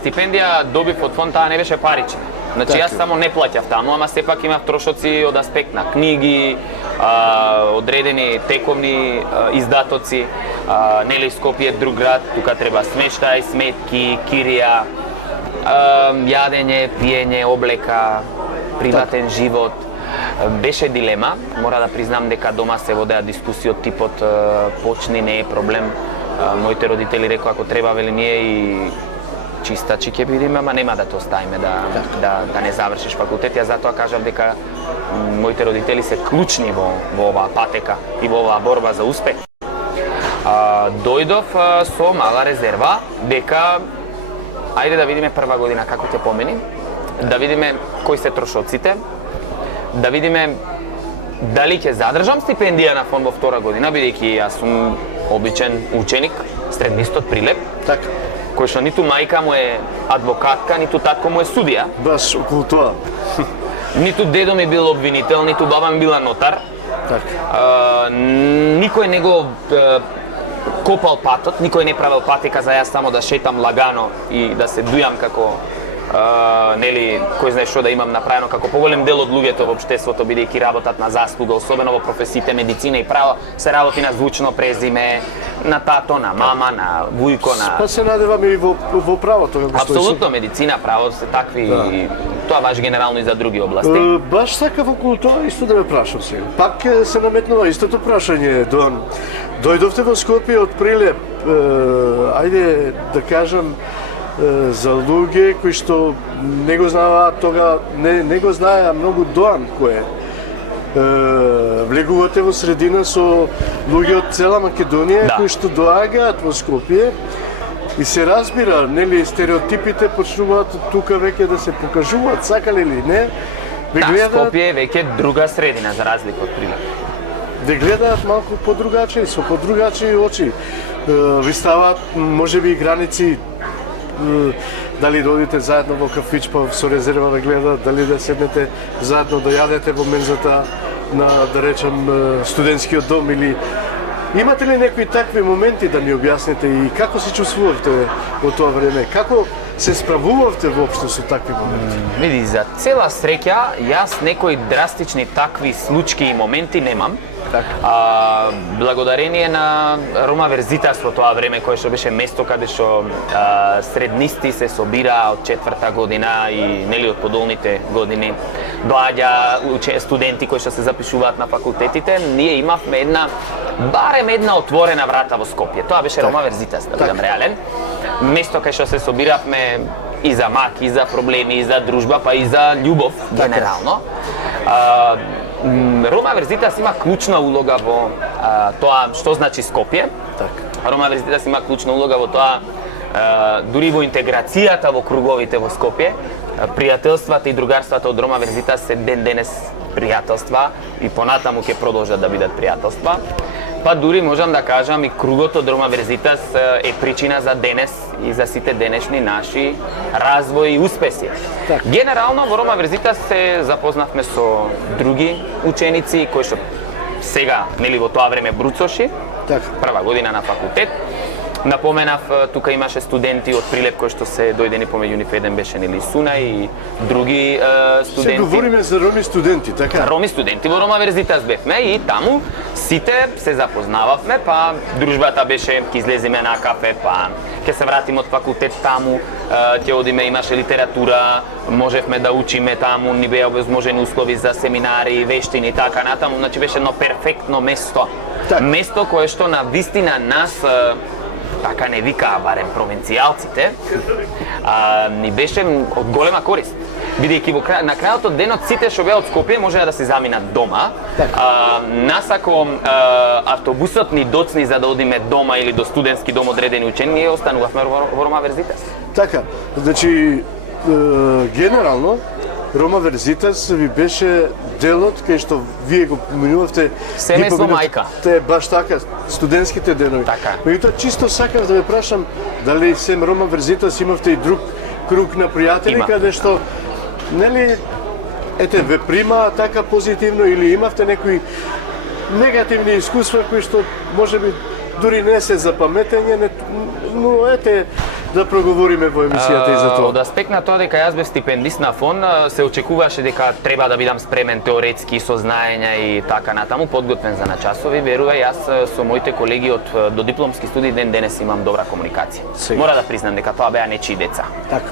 стипендија добив од фонд, таа не беше парична. Значи јас само не плаќав таму, ама сепак имав трошоци од аспект на книги, одредени тековни издатоци, нели Скопје друг град, тука треба смештај, сметки, кирија, јадење, пиење, облека, приватен живот. Беше дилема, мора да признам дека дома се водеа дискусии од типот почни, не е проблем. Моите родители рекоа ако треба вели ние и чистачи ќе бидеме, ама нема да те оставиме да не завршиш факултет. Ја затоа кажав дека моите родители се клучни во оваа патека и во оваа борба за успех. Дојдов со мала резерва дека ајде да видиме прва година како ќе помени, да видиме кои се трошоците, да видиме дали ќе задржам стипендија на фонд во втора година, бидејќи јас сум обичен ученик, среднистот Прилеп. Така. Кој што ниту мајка му е адвокатка, ниту татко му е судија. Баш околу тоа. Ниту дедо ми бил обвинител, ниту баба ми била нотар. Така. Никој не го копал патот, никој не правил патека за јас само да шетам лагано и да се дујам како нели, кој знае што да имам направено како поголем дел од луѓето во општеството, бидејќи работат на заслуга, особено во професиите медицина и право, се работи на звучно презиме, на тато, на мама, на вујко, на... Па се надевам и во правото, како што Апсолутно, медицина, право се такви, тоа важи генерално и за други области. Баш сакав околу тоа исто да ме прашам сега. Пак се наметнува истото прашање, Дон. Дојдовте во Скопје од Прилеп, ајде да кажам, за луѓе кои што не го знаат тога, не го знаеа многу Доан кој е. Влегувате во средина со луѓе од цела Македонија кои што доаѓаат во Скопје и се разбира, нели, стереотипите почнуваат тука веќе да се покажуваат, сакале или не. Скопје е веќе друга средина за разлика од Прилеп. Ве гледаат малку подругачи, со подругачи очи. Ви ставаат можеби и граници, дали да одите заедно во кафич па со резерва ве гледаат, дали да седнете заедно да јадете во мензата на, да речем, студентскиот дом или имате ли некои такви моменти да ни објасните и како се чувствувавте во тоа време? Како се справувавте воопшто со такви моменти? Види, за цела среќа, јас некои драстични такви случаи и моменти немам. Благодарение на Рома Верзитас во тоа време, кое што беше место каде што среднисти се собираа од 4-та година и нели од подолните години доаѓа студенти кои што се запишуваат на факултетите, ние имавме барем една отворена врата во Скопје. Тоа беше Рома Верзитас, да бидам реален. Место кај што се собиравме и за мак, и за проблеми, и за дружба, па и за љубов генерално. Рома Верзитас има клучна улога во тоа што значи Скопје. Рома Верзитас има клучна улога во тоа дури во интеграцијата во круговите во Скопје. Пријателствата и другарствата од Рома Верзитас се ден денес пријателства и понатаму ќе продолжат да бидат пријателства. Па дури можам да кажам и кругот од Рома Верзитас е причина за денес и за сите денешни наши развои и успеси. Генерално во Рома Верзитас се запознавме со други ученици кои што сега, нели во тоа време бруцоши, прва година на факултет. Напоменав, тука имаше студенти од Прилеп кои што се дојдени помеѓу нив, еден беше нели Суна и други студенти. Се говориме за роми студенти, така? Роми студенти во Рома Верзитас бевме и таму сите се запознававме, па дружбата беше ќе излеземе на кафе, па ќе се вратиме од факултет таму, ќе одиме, имаше литература, можевме да учиме таму, ни беа возможени услови за семинари, вештини и така натаму, значи беше едно перфектно место. Место кое што на вистина нас така не викаа барем провинцијалците, ни беше од голема корист. Бидејќи на крајот од денот сите што беа од Скопје можеа да се заминат дома. Нас ако автобусот ни доцни за да одиме дома или до студентски дом одредени учени, ние останувавме во Рома Верзитас. Така, значи генерално Рома Верзитас ви беше делот кај што вие го поминувавте семејство мајка. Те баш така студентските денови. Така. Меѓутоа чисто сакав да ве прашам дали сем Рома Верзитас имавте и друг круг на пријатели каде што нели ве прима така позитивно или имавте некои негативни искуства кои што можеби дури не се за паметење, но да проговориме во емисијата и за тоа. Од аспект на тоа дека јас бев стипендист на ФОН, се очекуваше дека треба да бидам спремен теоретски со знаења и така натаму, подготвен за на часови. Верувај, јас со моите колеги од додипломски студии ден денес имам добра комуникација. Мора да признам дека тоа беа нечии деца. Така.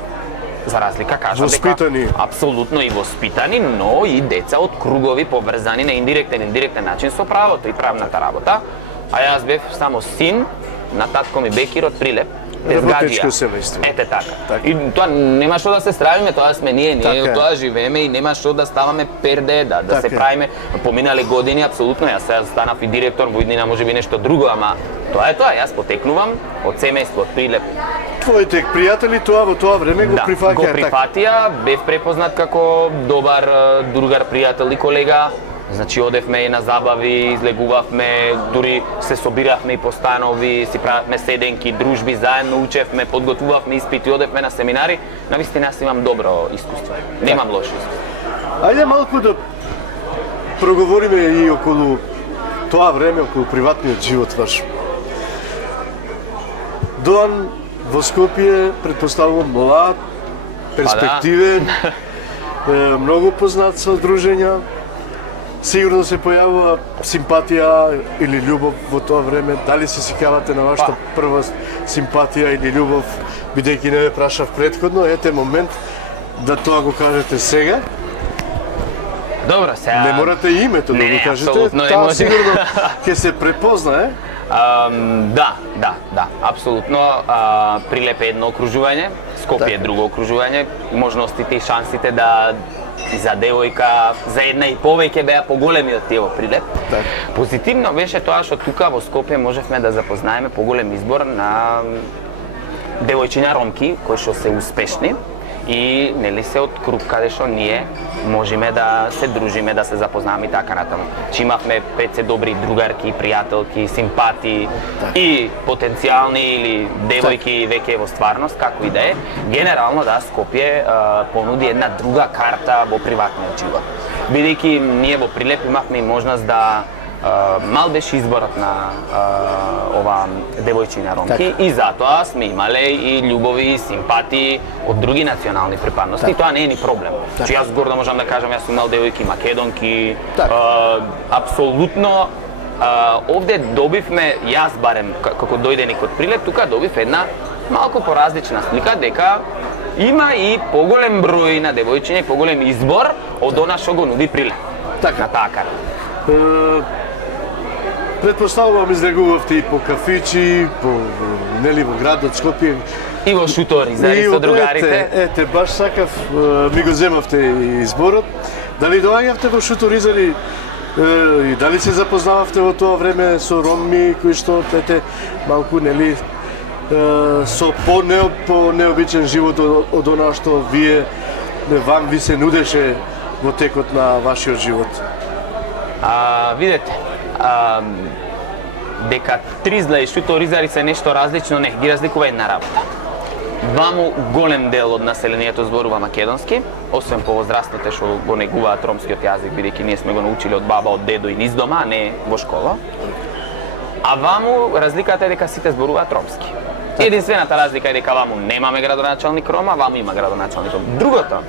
За разлика, кажам воспитани. Дека апсолутно и воспитани, но и деца од кругови поврзани на индиректен начин со правото и правната работа. А јас бев само син на татко ми Бекир од Прилеп. Работечко семејство. Ете така. И тоа нема што да се стравиме, тоа сме ние од тоа живееме и нема што да ставаме перде, да се правиме. Поминале години апсолутно, јас сега станав и директор во иднина можеби нешто друго, ама тоа е тоа, јас потекнувам од семејство од Прилеп. Твоите пријатели тоа во тоа време го прифаќаа. Го прифатија, бев препознат како добар другар, пријател и колега. Значи одевме и на забави, излегувавме, дури се собиравме и по станови, си правевме седенки, дружби, заедно учевме, подготвувавме испити, одевме на семинари. Навистина јас имам добро искуство. Немам лошо искуство. Ајде малку да проговориме и околу тоа време, околу приватниот живот ваш. Доан во Скопје, претпоставувам млад, перспективен, многу познат со дружења. Сигурно се појавува симпатија или љубов во тоа време. Дали се сикавате на вашата прва симпатија или љубов, бидејќи не ве прашав претходно, ете момент да тоа го кажете сега. Добро, сега... Не морате името да го кажете, таа сигурно ќе се препознае. Да, апсолутно. Прилеп е едно окружување, Скопје е друго окружување. Можностите и шансите да за девојка, за една и повеќе беа поголеми од тие во Прилеп. Позитивно беше тоа што тука во Скопје можевме да запознаеме поголем избор на девојчиња ромки кои што се успешни и нели се од круг каде што ние можеме да се дружиме, да се запознаваме и така натаму. Че имавме пред се добри другарки, пријателки, симпати и потенцијални или девојки веќе во стварност, како и да е. Генерално да, Скопје понуди една друга карта во приватниот живот. Бидејќи ние во Прилеп имавме и можност да мал беше изборот на ова девојчиња ромки и затоа сме имале и љубови и симпатии од други национални припадности и тоа не е ни проблем. Значи јас гордо можам да кажам, јас сум имал девојки македонки, апсолутно овде добивме, јас барем како дојденик од Прилеп, тука добив една малку поразлична слика дека има и поголем број на девојчиња и поголем избор од она што го нуди Прилеп. Така. Така. Предпоставувам излегувавте и по кафичи, нели во градот Скопје. И во шуторизари со другарите. Ете, баш сакав, ми го земавте изборот. Дали доаѓавте во шуторизари и дали се запознававте во тоа време со роми кои што малку нели со по-необичен живот од она што вам ви се нудеше во текот на вашиот живот? Видете, дека Тризла и шуторизари се нешто различно, не, ги разликува една работа. Ваму голем дел од населението зборува македонски, освен повозрастните што го негуваат ромскиот јазик, бидејќи ние сме го научили од баба, од дедо и низ дома, а не во школа. А ваму разликата е дека сите зборуваат ромски. Единствената разлика е дека ваму немаме градоначалник рома, ваму има градоначалник рома. Другото,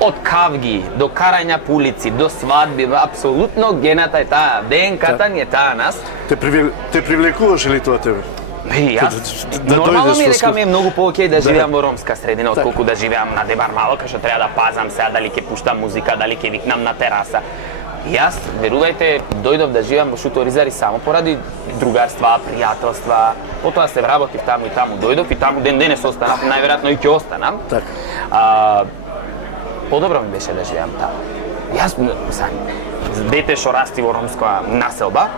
од кавги, до карања по улици, до свадби, апсолутно гената е таа, ДНК-та ни е таа нас. Те привлекуваше ли тоа тебе? Јас, нормално ми е дека ми е многу поокеј да живеам во ромска средина, отколку да живеам на Дебар Мало, кај што треба да пазам сега дали ќе пуштам музика, дали ќе викнам на тераса. Јас, верувајте, дојдов да живеам во шуторизари само поради другарства, пријателства, потоа се вработив таму и таму дојдов и таму ден денес останав, најверојатно и ќе останам. Подобро ми беше да живеам таму. Јас, дете што расти во ромска населба,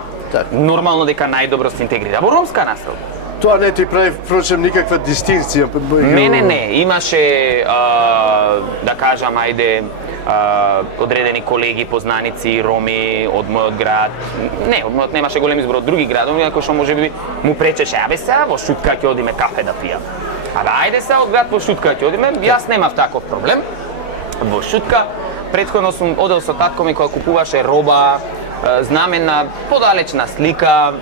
нормално дека најдобро се интегрира во ромска населба. Тоа не ти прави, впрочем, никаква дистинција? Мене не, имаше, да кажам, ајде, одредени колеги, познаници, роми од мојот град. Не, од мојот немаше голем избор од други градови, кој што можеби му пречеше, абе сега во Шутка ќе одиме кафе да пијам. Ајде сега од град во Шутка ќе одиме, јас немав таков проблем. Во Шутка, претходно сум одел со татко ми која купуваше роба, знамена, подалечна слика.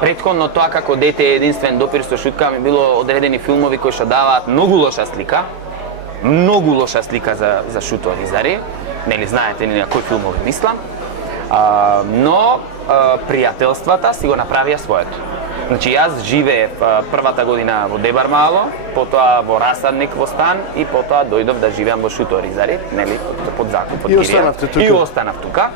Претходно тоа како дете единствен допир со Шутка ми било одредени филмови кои што даваат многу лоша слика. Многу лоша слика за шуторизари. Нели знаете ни на кои филмови мислам. Но пријателствата си го направија своето. Значи јас живеев првата година во Дебар Мало, потоа во Расадник во стан и потоа дојдов да живеам во шуторизари, нели, под закуп, под кирија. И останав тука.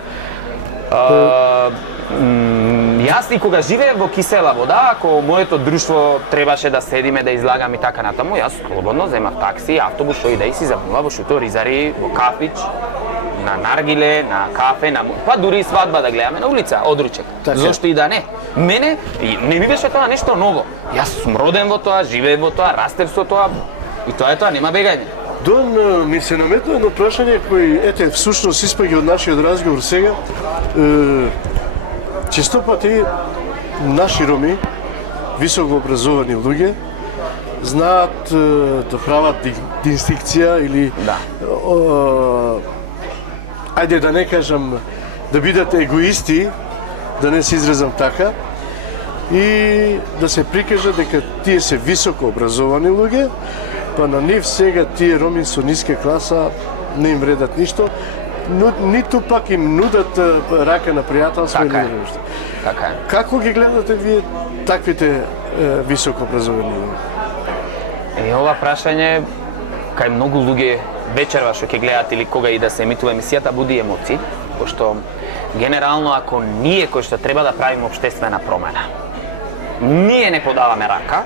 Јас и кога живеев во Кисела вода, ако моето друштво требаше да седиме да излагам и така натаму, јас слободно земав такси, автобус што и да и си забунува во шуторизари, во кафич, на наргиле, на кафе, па дури и свадба да гледаме на улица, од ручек. Зошто и да не? Мене не ми беше тоа нешто ново. Јас сум роден во тоа, живеев во тоа, растев со тоа и тоа е тоа, нема бегање. Дон, ми се наметна едно прашање кој, всушност испаѓа од нашиот разговор сега. Често пати наши роми, високо образовани луѓе, знаат да прават дистинкција или ајде да не кажам да бидат егоисти, да не се изразам така, и да се прикажа дека тие се високо образовани луѓе, па на нив сега тие роми со ниска класа не им вредат ништо, но ниту пак им нудат рака на пријателство или нешто. Така е. Како ги гледате вие таквите високо образовани луѓе? Ова прашање кај многу луѓе вечерва што ќе гледаат или кога и да се емитува емисијата буди емоции, пошто генерално ако ние кои што треба да правиме општествена промена, ние не подаваме рака,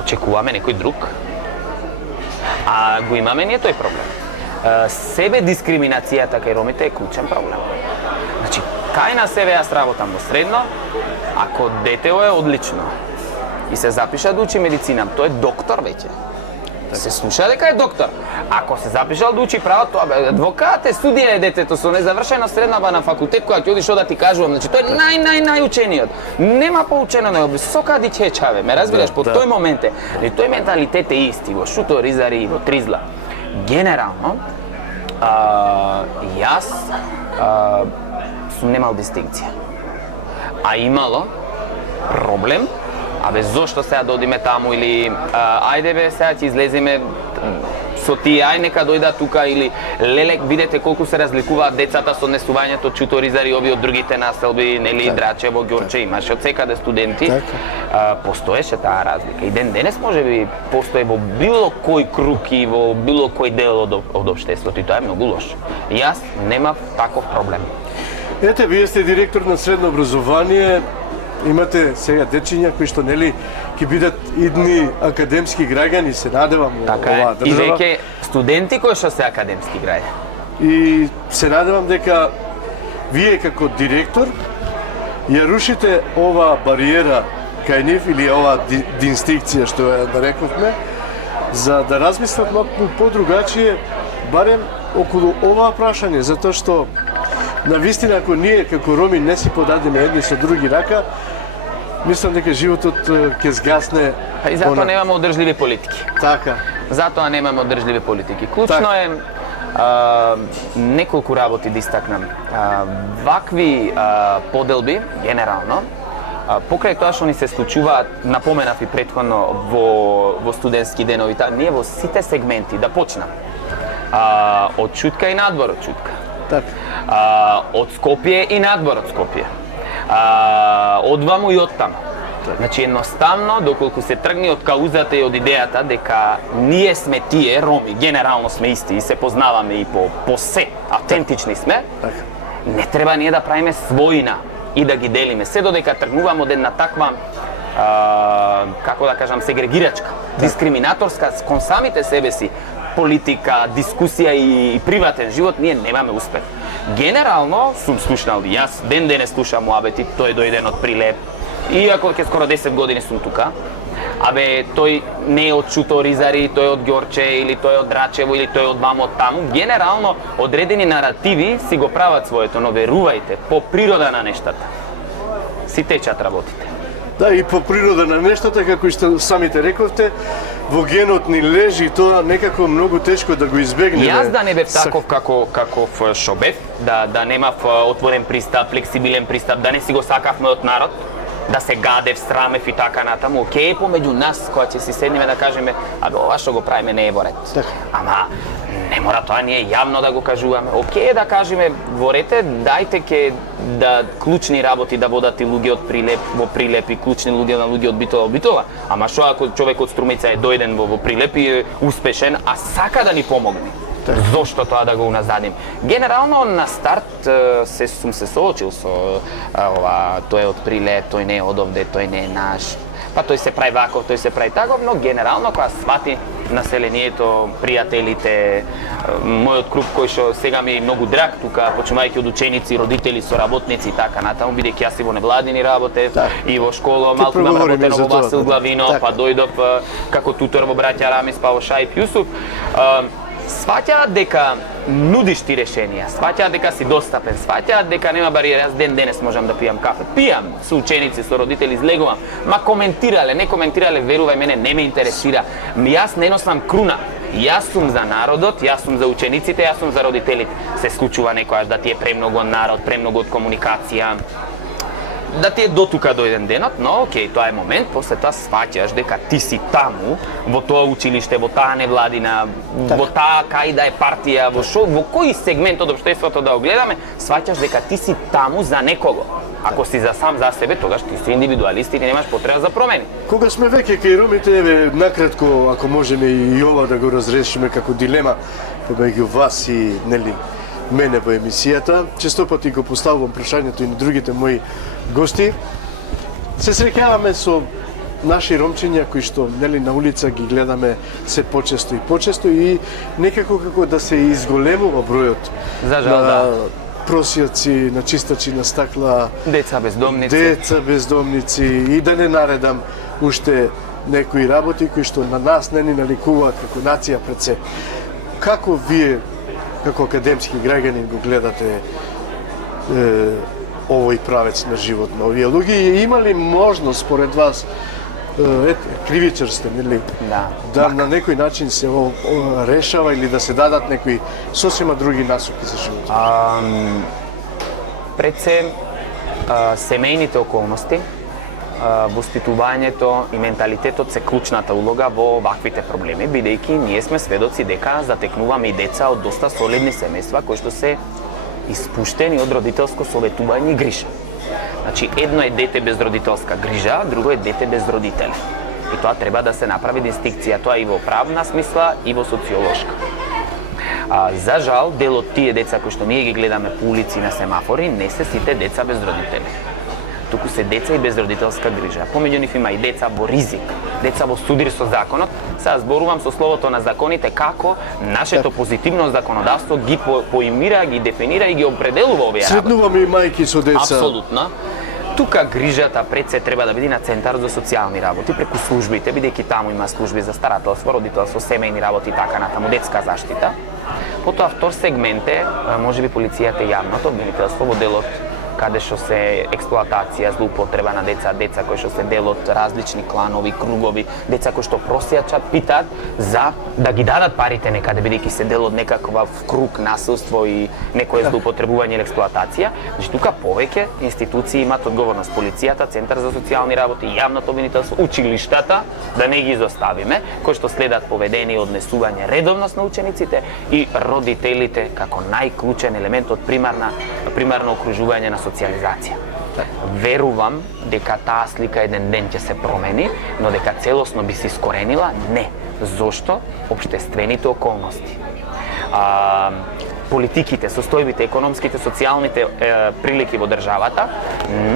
очекуваме некој друг, а го имаме ние тој проблем. Себе дискриминацијата кај ромите е клучен проблем. Значи, кај на себе јас работам во средно, ако детево е одлично и се запиша да учи медицина, тој е доктор веќе. Се слуша дека е доктор. Ако се запишал да учи право, тоа бе адвокат е, судија е детето со незавршена средна на факултет која ќе оди што да ти кажувам, значи тој е најучениот. Нема поучено на висока дичечаве, ме разбираш, по тој момент е. И тој менталитет е исти во шуторизари и во Тризла. Генерално, јас сум немал дистинкција. А имало проблем, зошто сега да одиме таму или ајде бе сега ќе излеземе со тие, ај нека дојдат тука или лелек, видете колку се разликуваат децата со однесувањето чуторизари ови од другите населби, нели Драчево, Ѓорче, имаше од секаде студенти. Постоеше таа разлика. И ден денес можеби постои во било кој круг и во било кој дел од општеството и тоа е многу лошо. Јас немав таков проблем. Ете, вие сте директор на средно образование, имате сега дечиња кои што нели ќе бидат идни академски граѓани, се надевам во оваа држава. И веќе студенти кои што се академски граѓани. И се надевам дека вие како директор ја рушите оваа бариера кај нив или оваа дистинкција што ја нарековме, за да размислат малку подругачие, барем околу оваа прашање, затоа што на вистина ако ние како роми не си подадеме едни со други рака, мислам дека животот ќе згасне. И затоа немаме одржливи политики. Така. Затоа немаме одржливи политики. Клучно е неколку работи да истакнам. Вакви поделби, генерално, покрај тоа што ни се случуваат, напоменав и претходно во студентски денови, ние во сите сегменти да почнам. Од чутка и надвор од чутка. Така. Од Скопје и надвор од Скопје. Од ваму и од таму. Значи едноставно, доколку се тргни од каузата и од идејата дека ние сме тие, роми, генерално сме исти и се познаваме и по се, автентични сме, не треба ние да правиме својина и да ги делиме. Се додека тргнуваме од една таква, како да кажам, сегрегирачка, дискриминаторска кон самите себе си, политика, дискусија и приватен живот, ние немаме успех. Генерално сум слушнал и јас, ден денес слушам муабети, тој дојден од Прилеп, иако ќе скоро 10 години сум тука, тој не е од Чуторизари, тој е од Ѓорче или тој е од Драчево или тој е од ваму од таму. Генерално одредени наративи си го прават своето, но верувајте, по природа на нештата си течат работите. Да, и по природа на нештата, како што самите рековте, во генот ни лежи тоа некако многу тешко да го избегнеме. Јас да не бев таков каков што бев, да немав отворен пристап, флексибилен пристап, да не си го сакав мојот народ, да се гадев, срамев и така натаму. Океј, помеѓу нас, кога ќе си седнеме да кажеме, ова што го правиме не е во ред. Ама не мора тоа ние јавно да го кажуваме. Океј да кажеме во рете, дајте ке да клучни работи да водат и луѓе од Прилеп во Прилеп и клучни луѓе од Битола во Битола. Ама што ако човек од Струмица е дојден во Прилеп и е успешен, а сака да ни помогне? Зошто тоа да го уназадим? Генерално на старт сум се соочил со тој е од Прилеп, тој не е од овде, тој не е наш. Па тој се прави ваков, тој се прави таков, но генерално кога свати населението, пријателите, мојот круг кој што сега ми е многу драг тука, почнувајќи од ученици, родители, соработници и така натаму, бидејќи јас и во невладини работев, и во школа, малку нам работено во Васил Главино, па дојдов како тутор во браќа Рамис, па во Шаип Јусуф. Сваќаат дека нудиш ти решенија, сваќаат дека си достапен, сваќаат дека нема бариера. Јас ден денес можам да пијам кафе. Пијам со ученици, со родители, излегувам. Ма коментирале, не коментирале, верувај мене, не ме интересира. Јас не носам круна. Јас сум за народот, јас сум за учениците, јас сум за родителите. Се случува некојаш да ти е премногу од народ, премногу од комуникација, да ти е до тука дојден денот, но окей, тоа е момент, после тоа сваќаш дека ти си таму, во тоа училиште, во таа невладина, во таа кај да е партија, во кој сегмент од општеството да го гледаме, сваќаш дека ти си таму за некого. Ако си за сам за себе, тогаш ти си индивидуалист и немаш потреба за промени. Кога сме веќе кај ромите, еве накратко, ако можеме и ова да го разрешиме како дилема помеѓу вас и нели мене во емисијата, често пати го поставувам прашањето и на другите мои гости. Се среќаваме со наши ромчиња кои што нели на улица ги гледаме се почесто и некако како да се изголемува бројот на просиоци, на чистачи на стакла, деца бездомници и да не наредам уште некои работи кои што на нас не ни наликуваат како нација пред се. Како вие како академски граѓани го гледате овој правец на живот на овие луѓе? Има ли можност според вас, кривичар сте, нели? Да на некој начин се решава или да се дадат некои сосема други насоки за живот? пред се семејните околности, воспитувањето и менталитетот се клучната улога во ваквите проблеми, бидејќи ние сме сведоци дека затекнуваме и деца од доста солидни семејства кои што се испуштени од родителско советување и грижа. Значи, едно е дете без родителска грижа, друго е дете без родители. И тоа треба да се направи дистинкција, тоа и во правна смисла, и во социолошка. За жал, дел од тие деца кои што ние ги гледаме по улици на семафори, не се сите деца без родители. Туку се деца и без родителска грижа. Помеѓу нив има и деца во ризик, деца во судир со законот. Сега зборувам со словото на законите како нашето позитивно законодавство ги поимира, ги дефинира и ги определува овие работи. Сретнуваме и мајки со деца. Апсолутно. Тука грижата пред се треба да биде на Центар за социјални работи преку службите, бидејќи таму има служби за старателство, родителство, семејни работи и така натаму, детска заштита. Потоа втор сегмент е можеби полицијата и јавното обвинителство во делот каде што се експлоатација, злоупотреба на деца, деца кои што се дел од различни кланови, кругови, деца кои што просејачат, питаат за да ги дадат парите некаде, бидејќи се дел од некаква круг насилство и некое злоупотребување или експлоатација. Значи тука повеќе институции имаат одговорност, полицијата, Центар за социјални работи, јавното обвинителство, училиштата, да не ги изоставиме, кои што следат поведение и однесување редовност на учениците и родителите како најклучен елемент од примарно окружување на социализација. Верувам дека таа слика еден ден ќе се промени, но дека целосно би се искоренила, не. Зошто? Општествените околности. Политиките, состојбите, економските, социјалните прилики во државата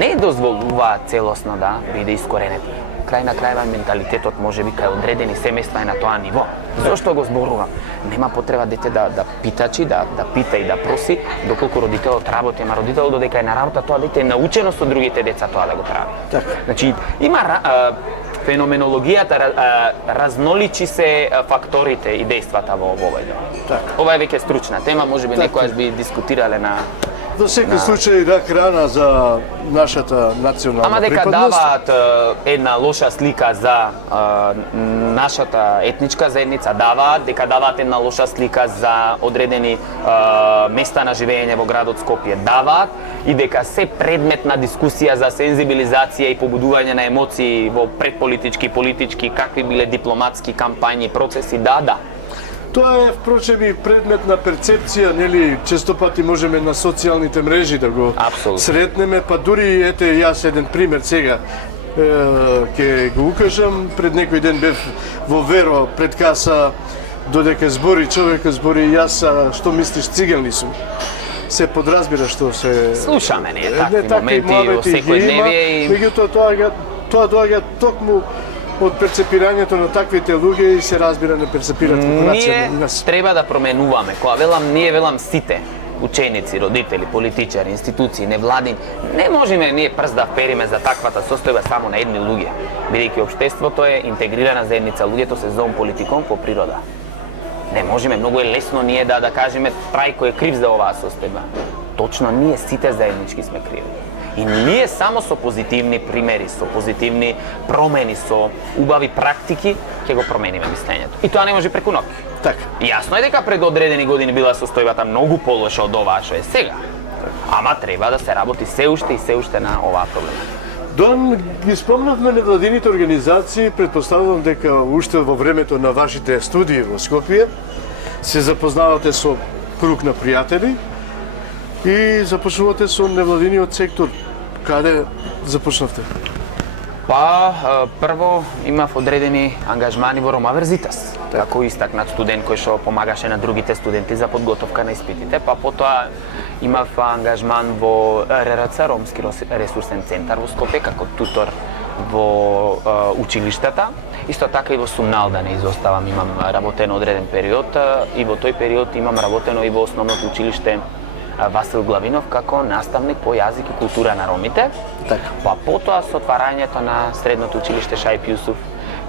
не дозволуваат целосно да биде искоренето. Крај на крајва менталитетот може би кај одредени семејства е на тоа ниво. Зошто го зборувам? Нема потреба дете да питачи, да пита и да проси, доколку родителот работи, ама родителот додека е на работа, тоа дете е научено со другите деца тоа да го прави. Така. Значи, има феноменологијата, разноличи се факторите и дејствата во овој дел. Така. Ова е веќе стручна тема, можеби некојаш би дискутирале на Во секој случај рак рана за нашата национална Ама дека припадност. даваат една лоша слика за нашата етничка заедница, дека даваат една лоша слика за одредени места на живење во градот Скопје, даваат и дека се предмет на дискусија за сензибилизација и побудување на емоции во предполитички, политички, какви биле дипломатски кампањи, процеси, да. Тоа е впрочем и предмет на перцепција, нели, често пати можеме на социјалните мрежи да го сретнеме, па дури ете јас еден пример сега ќе го укажам. Пред некој ден бев во Веро пред каса, додека збори човекот, збори јас, што мислиш, циган ли сум? Се подразбира што се слушаме ние такви моменти во секојдневие и меѓутоа тоа доаѓа токму од перцепирањето на таквите луѓе и се разбира на перцепираат како нација. Ние треба да променуваме. Кога велам ние, велам сите. Ученици, родители, политичари, институции, невладин. Не можеме ние прст да впериме за таквата состојба само на едни луѓе. Бидејќи општеството е интегрирана заедница, луѓето се зон политикон по природа. Не можеме, многу е лесно ние да кажеме Трајко е крив за оваа состојба. Точно ние сите заеднички сме криви. И ние само со позитивни примери, со позитивни промени, со убави практики ќе го промениме мислењето. И тоа не може преку ноќ. Така. Јасно е дека пред одредени години била состојбата многу полоша од оваа што е сега. Ама треба да се работи се уште на оваа проблема. Дон ги спомнавме невладините организации, предпоставувам дека уште во времето на вашите студии во Скопје се запознавате со круг на пријатели и започнувате со невладиниот сектор. Каде започнавте? Па, прво имав одредени ангажмани во Рома Верзитас, како истакнат студент кој што помагаше на другите студенти за подготовка на испитите, па потоа имав ангажман во РРЦ, Ромски ресурсен центар во Скопје, како тутор во училиштата. Исто така и во Сумнал, да не изоставам, имам работено одреден период и во тој период имам работено и во основното училиште Васил Главинов како наставник по јазик и култура на ромите. Така. Па потоа со отварањето на средното училиште Шаип Јусуф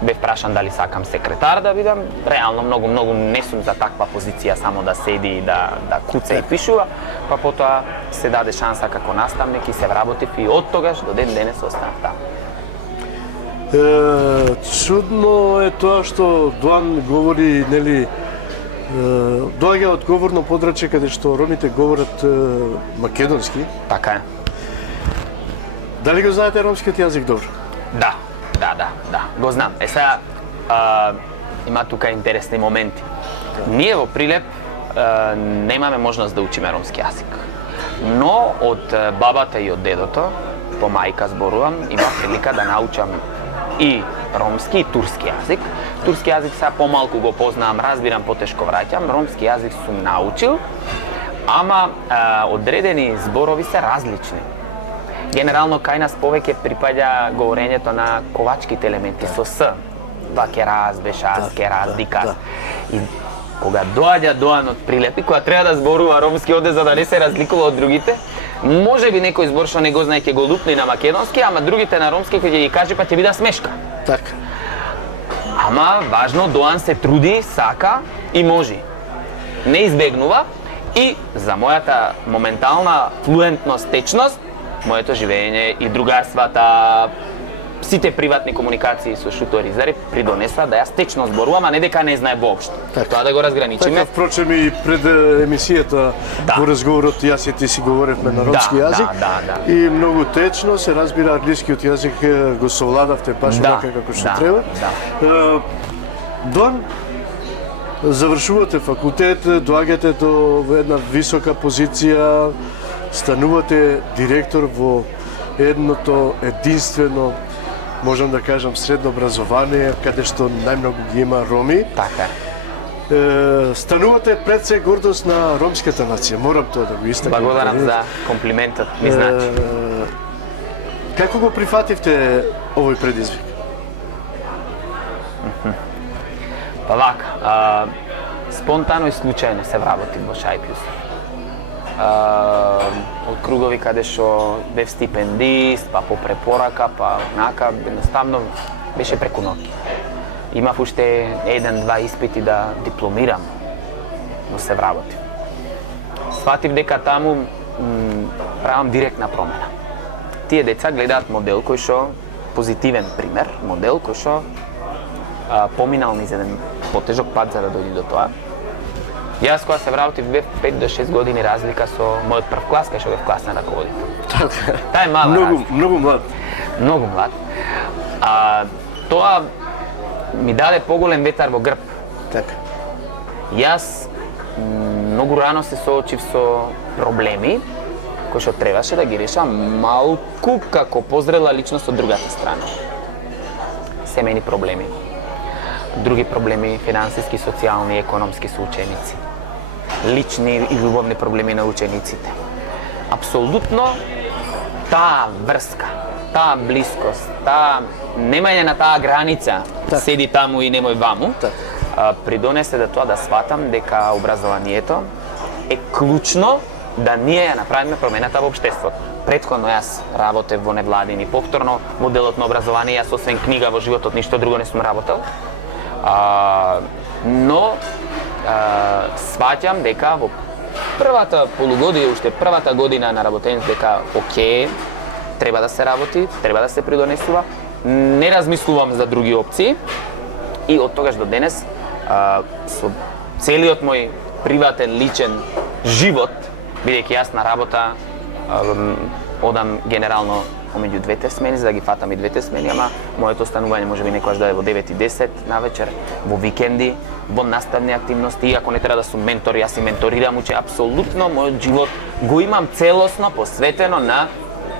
бев прашан дали сакам секретар да бидам. Реално многу не сум за таква позиција само да седи и да куца и пишува. Па потоа се даде шанса како наставник и се вработив и од тогаш до ден денес останав таму. Чудно е тоа што Дуан говори, нели, Доаѓа од говорно подрачје каде што ромите говорат македонски. Така е. Дали го знаете ромскиот јазик добро? Да. Го знам. Сега има тука интересни моменти. Ние во Прилеп немаме можност да учиме ромски јазик. Но од бабата и од дедото, по мајка зборувам, имав прилика да научам и ромски и турски јазик. Турски јазик сега помалку го познавам, разбирам, потешко враќам. Ромски јазик сум научил, ама одредени зборови се различни. Генерално кај нас повеќе припаѓа говорењето на ковачките елементи со с. Вакераз, бешаз, кераз, диказ. И кога доаѓа Доан од Прилеп и кога треба да зборува ромски оде за да не се разликува од другите, може би некој збор што не го знае ќе го лупне на македонски, ама другите на ромски кој ќе ги каже па ќе биде смешка. Така. Ама важно Доан се труди, сака и може. Не избегнува и за мојата моментална флуентност, течност, моето живење и другарствата, сите приватни комуникации со шуторизари придонесува да јас течно зборувам, а не дека не знае воопшто. Тоа да го разграничиме. Така, впрочем и пред емисијата во разговорот јас и ти си говоревме на ромски јазик. И многу течно се разбира англискиот јазик го совладавте баш така како што треба. Дон, завршувате факултет, доаѓате до една висока позиција, станувате директор во едното единствено, можам да кажам, средно образование, каде што најмногу ги има роми. Така. Станувате пред се гордост на ромската нација, морам тоа да го истакнам. Благодарам за комплиментот, ми значи. Како го прифативте овој предизвик? Па вака, спонтано и случајно се вработив во Шајпјус. Од кругови каде што бев стипендист, па по препорака, па нака, едноставно беше преку ноќ. Имав уште 1-2 испити да дипломирам, но се вработив. Сватив дека таму правам директна промена. Тие деца гледаат модел кој што позитивен пример, модел кој што поминал низ еден потежок пат за да дојде до тоа. Јас кога се вработив бев 5 до 6 години разлика со мојот прв клас, кај што бев класен раководител. Таа е мала разлика. Многу млад. Многу млад. Тоа ми даде поголем ветар во грб. Така. Јас многу рано се соочив со проблеми кои што требаше да ги решам малку како позрела личност од другата страна. Семејни проблеми. Други проблеми, финансиски, социјални, економски со ученици. Лични и љубовни проблеми на учениците. Апсолутно таа врска, таа блискост, таа немање на таа граница, седи таму и немој ваму, придонесе да тоа да сватам дека образованието е клучно да ние ја направиме промената во општеството. Претходно јас работев во невладини, повторно во делот на образование, јас освен книга во животот ништо друго не сум работел. Но сваќам дека во првата полугодие, уште првата година на работење, дека окей, треба да се работи, треба да се придонесува, не размислувам за други опции и од тогаш до денес со целиот мој приватен, личен живот, бидејќи јас на работа одам генерално помеѓу двете смени, за да ги фатам и двете смени, ама моето останување може би некојаш да е во 9 и 10 навечер, во викенди, во наставни активности, иако не треба да сум ментор, јас и менторирам, апсолутно мојот живот го имам целосно посветено на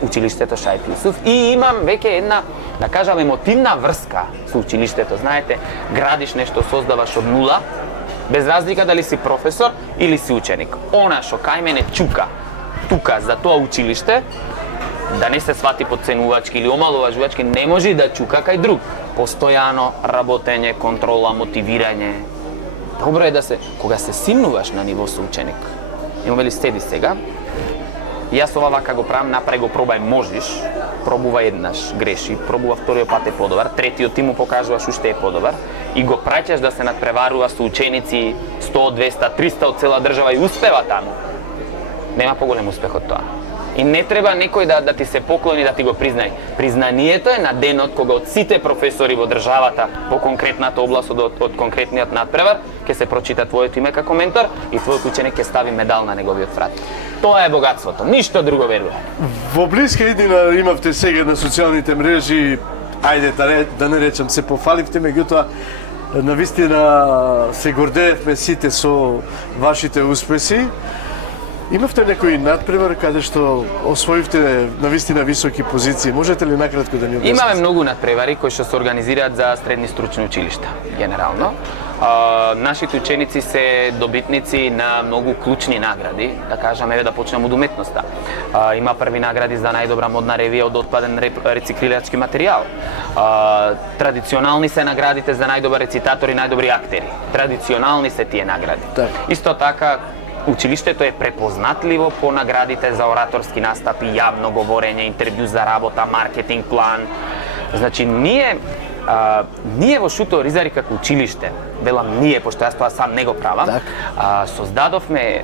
училиштето Шајп Јусуф и имам веќе една, да кажам, емотивна врска со училиштето. Знаете, градиш нешто, создаваш од нула, без разлика дали си професор или си ученик. Она што кај мене чука тука за тоа училиште, да не се свати подценувачки или омаловажувачки, не може да чука кај друг. Постојано работење, контрола, мотивирање. Добро е да се, кога се симнуваш на ниво соученик, имаме ли седи сега, јас ова вака го правам, направи го, пробај, можеш, пробува еднаш, греши, пробува вториот пат е подобар, третиот ти му покажуваш уште е подобар и го праќаш да се надпреварува со ученици 100, 200, 300 од цела држава и успева таму. Нема поголем успех од тоа. И не треба некој да ти се поклони, да ти го признаи. Признанието е на денот кога од сите професори во државата по конкретната област од конкретниот надпревар ќе се прочита твоето име како ментор и твојот ученик ќе стави медал на неговиот врат. Тоа е богатството, ништо друго верува. Во блиска иднина имавте сега на социјалните мрежи, ајде да не речам се пофаливте, меѓутоа навистина се гордеевме сите со вашите успеси. Имавте некој надпревар каде што освоивте навистина високи позиции? Можете ли накратко да ни објасните? Имаме многу надпревари кои што се организираат за средни стручни училишта, генерално. Нашите ученици се добитници на многу клучни награди, да кажам, еве да почнем од уметноста. Има први награди за најдобра модна ревија од отпаден рециклирачки материјал. Традиционални се наградите за најдобар рецитатор и најдобри актери. Традиционални се тие награди. Так. Исто така, училиштето е препознатливо по наградите за ораторски настапи, јавно говорење, интервју за работа, маркетинг план. Значи, ние во Шуто Ризари како училиште, велам ние, пошто јас тоа сам не го правам, создадовме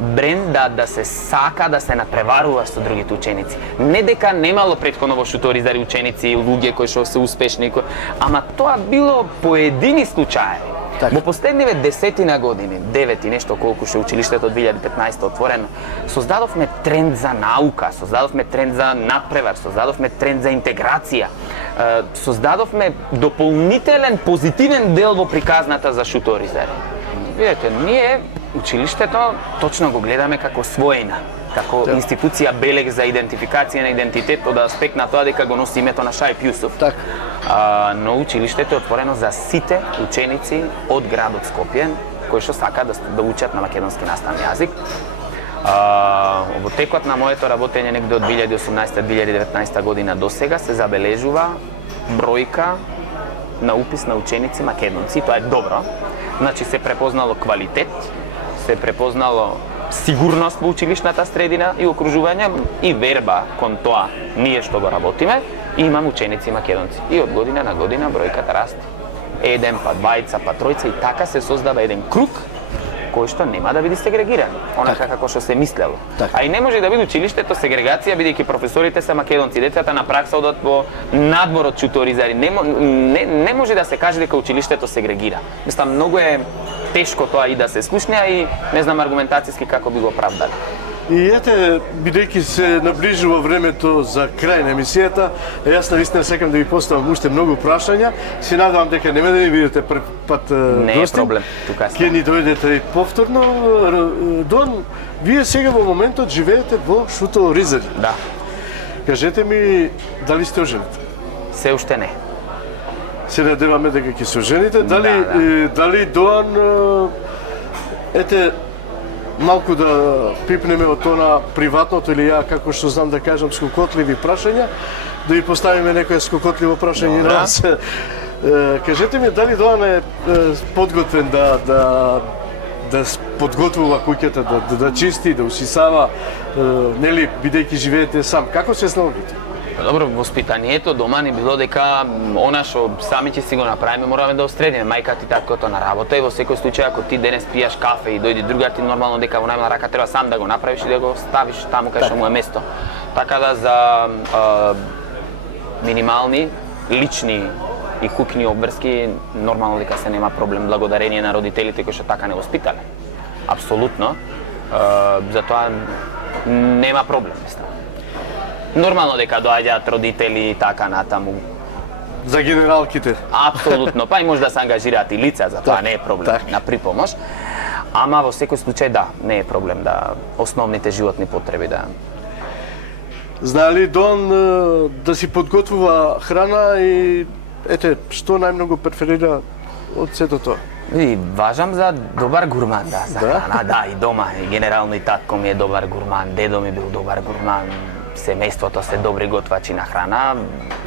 бренд да се сака да се надпреварува со другите ученици. Не дека немало претходно во Шуто Ризари ученици и луѓе кои што се успешни, ама тоа било поедини случаи. Так. Во последниве 10 години, 9 и нешто колку што училиштето од 2015 отворено, создадовме тренд за наука, создадовме тренд за надпревар, создадовме тренд за интеграција, создадовме дополнителен позитивен дел во приказната за Шуто Ризари. Видете, ние училиштето точно го гледаме како својна, како институција белег за идентификација на идентитет од аспект на тоа дека го носи името на Шаип Јусуф. Так. Но училиштето е отворено за сите ученици од градот Скопје кои што сакаат да учат на македонски наставни јазик. Во текот на моето работење негде од 2018-2019 година до сега се забележува бројка на упис на ученици македонци, тоа е добро. Значи се препознало квалитет, се препознало сигурност во училишната средина и окружување и верба кон тоа ние што го работиме и имам ученици македонци. И од година на година бројката расте. Еден, па двајца, па тројца и така се создава еден круг кој што нема да биде сегрегиран, онака како што се мислело. А и не може да биде училиштето сегрегација бидејќи професорите се македонци, децата на пракса одат во надвор од Шуто Ризари. Не може да се каже дека училиштето сегрегира. Мислам, многу е тешко тоа и да се слушне, и не знам аргументацијски како би го правдали. И ете, бидејќи се наближува времето за крај на емисијата, јас навистина сакам да ви поставам уште многу прашања. Се надевам дека нема да ни видите прв пат гостин. Не е проблем, тука сме. Ќе ни дојдете и повторно. Дон, вие сега во моментот живеете во Шуто Ризари. Да. Кажете ми, дали сте оженет? Се уште не. Се надеваме дека ќе се ожените. Дали, Да. дали Доан, ете, малку да пипнеме од тоа приватното или ја, како што знам да кажам, скокотливи прашања, да ви поставиме некое скокотливо прашање на вас. Кажете ми, дали Доан е подготвен да подготвува куќата, да чисти, да усисава, нели, бидејќи живеете сам. Како се снаоѓате? Добро, воспитанието дома ни било дека она што сами ќе си го направиме, мораме да остредиме. Мајка ти, таткото на работа и во секој случај ако ти денес пијаш кафе и дојде другар, ти нормално дека во најмала рака треба сам да го направиш и да го ставиш таму кај што му е место. Така да за минимални лични и куќни обврски нормално дека се нема проблем, благодарение на родителите кои што така не воспитале. Апсолутно. Затоа нема проблем, мислам. Нормално дека доаѓаат родители и така натаму. За генералките. Апсолутно, па и може да се ангажираат и лица, за тоа не е проблем на припомош. Ама во секој случај да, не е проблем да основните животни потреби да. Знае ли Дон да си подготвува храна и ете, што најмногу преферира од сето тоа? И важам за добар гурман, да, за храна, да, и дома, и генерално и татко ми е добар гурман, дедо ми бил добар гурман, семејството се добри готвачи на храна,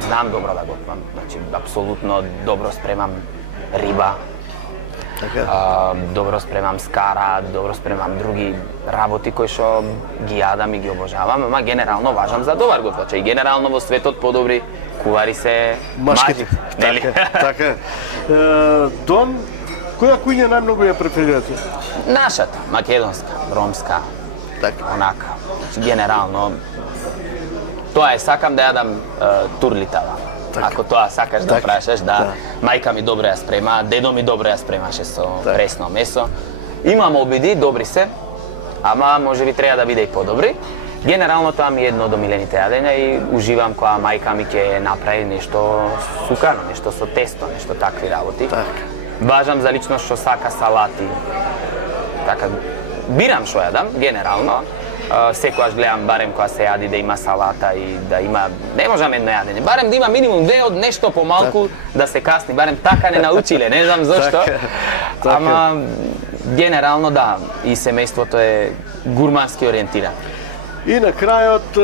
знам добро да готвам, значи апсолутно добро спремам риба, добро спремам скара, добро спремам други работи кои што ги јадам и ги обожавам, ама генерално важам за добар готвач и генерално во светот подобри кувари се мажи, нели? Така е. Дон, која куќа најмногу ја преферирате? Нашата, македонска, ромска. Така. Онака. Значи, генерално, тоа е, сакам да јадам турлитава. Така. Ако тоа сакаш да Така. прашаш, да. Да. Мајка ми добро ја спрема, дедо ми добро ја спремаше со Така. пресно месо. Имам обиди, добри се, ама може би треба да биде и подобри. Генерално тоа ми е едно од омилените јадења и уживам кога мајка ми ќе направи нешто сукано, нешто со тесто, нешто такви работи. Така. Важам за личност што сака салати. Така, бирам што јадам, генерално. Секогаш гледам барем кога се јади да има салата и да има, не можам едно јадење, барем да има минимум две од нешто помалку да се касни, барем така не научиле, не знам зошто. Така. Ама генерално да, и семејството е гурмански ориентирано. И на крајот,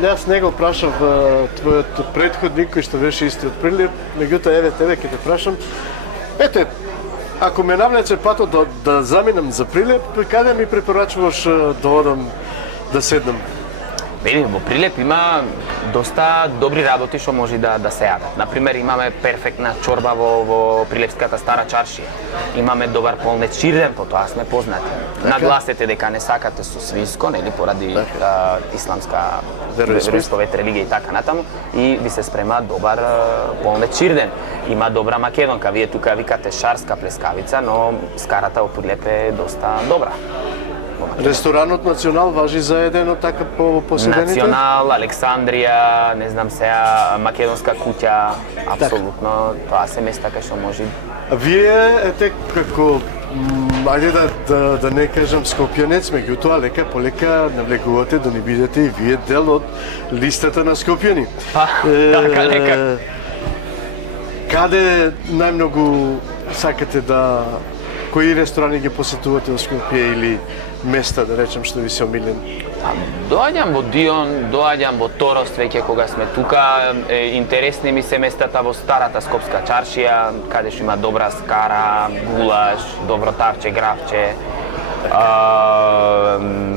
јас не го прашав твојот претходник кој што беше исти од Прилеп, меѓутоа еве тебе ќе те прашам. Ете, ако ме навлече патот да заминам за Прилеп, каде ми препорачуваш да одам да седнам? Види, во Прилеп има доста добри работи што може да се јадат. Например, имаме перфектна чорба во Прилепската стара чаршија. Имаме добар полнет чирден, по тоа сме познати. Нагласете дека не сакате со свинско, нели, поради исламска вероисповед, религија и така натаму, и ви се спрема добар полнет чирден. Има добра македонка, вие тука викате шарска плескавица, но скарата во Прилеп е доста добра. Ресторанот Национал важи за еден од така по поседените? Национал, Александрија, не знам сега, македонска куќа, апсолутно, тоа се места кај што може. А вие ете како ајде да не кажам скопјанец, меѓутоа лека полека навлегувате да ни бидете и вие дел од листата на скопјани. Така нека. Каде најмногу сакате да кои ресторани ги посетувате во Скопје или места, да речем, што ви се омилени? Доаѓам во Дион, доаѓам во Торост веќе кога сме тука. Интересни ми се местата во старата скопска чаршија, каде што има добра скара, гулаш, добро тавче, гравче.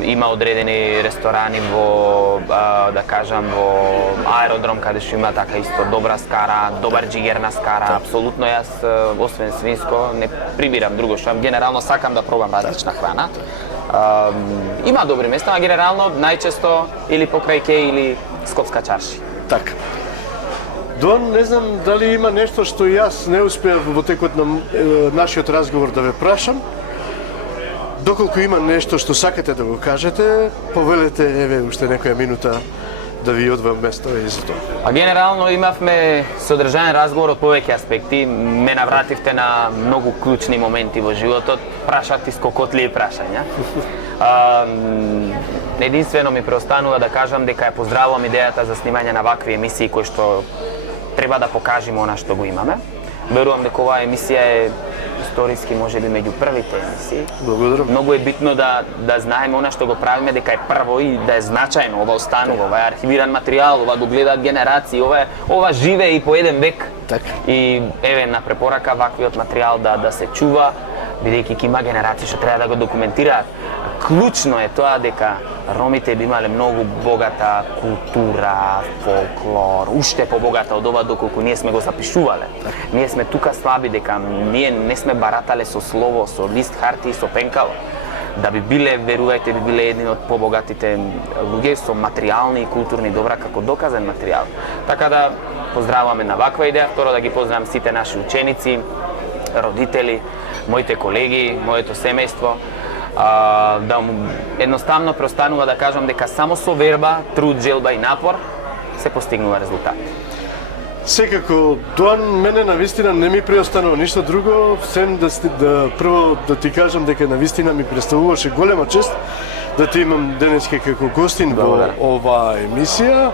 Има одредени ресторани во, да кажам, во аеродром, каде што има така исто добра скара, добар джигерна скара. Апсолутно јас, освен свинско, не прибирам друго што. Генерално сакам да пробам различна храна. Има добри места, а генерално најчесто или покрај ке или скопска чарши. Така. Дон, не знам дали има нешто што јас не успеав во текот на нашиот разговор да ве прашам. Доколку има нешто што сакате да го кажете, повелете еве уште некоја минута да ви одвам место и за тоа. А генерално имавме содржаен разговор од повеќе аспекти. Ме навративте на многу клучни моменти во животот, прашати скокотливи прашања. Единствено ми преостанува да кажам дека ја поздравувам идејата за снимање на вакви емисии кои што треба да покажеме она што го имаме. Верувам дека оваа емисија е историски можеби меѓу првите емисии. Благодарам. Многу е битно да знаеме она што го правиме, дека е прво и да е значајно. Ова останува, ова е архивиран материјал, ова го гледаат генерации, ова живее и по еден век. Така. И еве на препорака ваквиот материјал да се чува, бидејќи ќе има генерации што треба да го документираат. Клучно е тоа дека ромите би имале многу богата култура, фолклор, уште побогата од ова доколку ние сме го запишувале. Ние сме тука слаби дека ние не сме баратале со слово, со лист хартија и со пенкало. Да би биле, верувајте, би биле едни од побогатите луѓе со материјални и културни добра како доказан материјал. Така да поздравуваме на ваква идеја, второ да ги поздравам сите наши ученици, родители, моите колеги, моето семејство. Да едноставно преостанува да кажам дека само со верба, труд, желба и напор се постигнува резултат. Секако, Доан, мене навистина не ми преостанува ништо друго, сем прво да ти кажам дека навистина ми представуваше голема чест да те имам денеска како гостин во оваа емисија.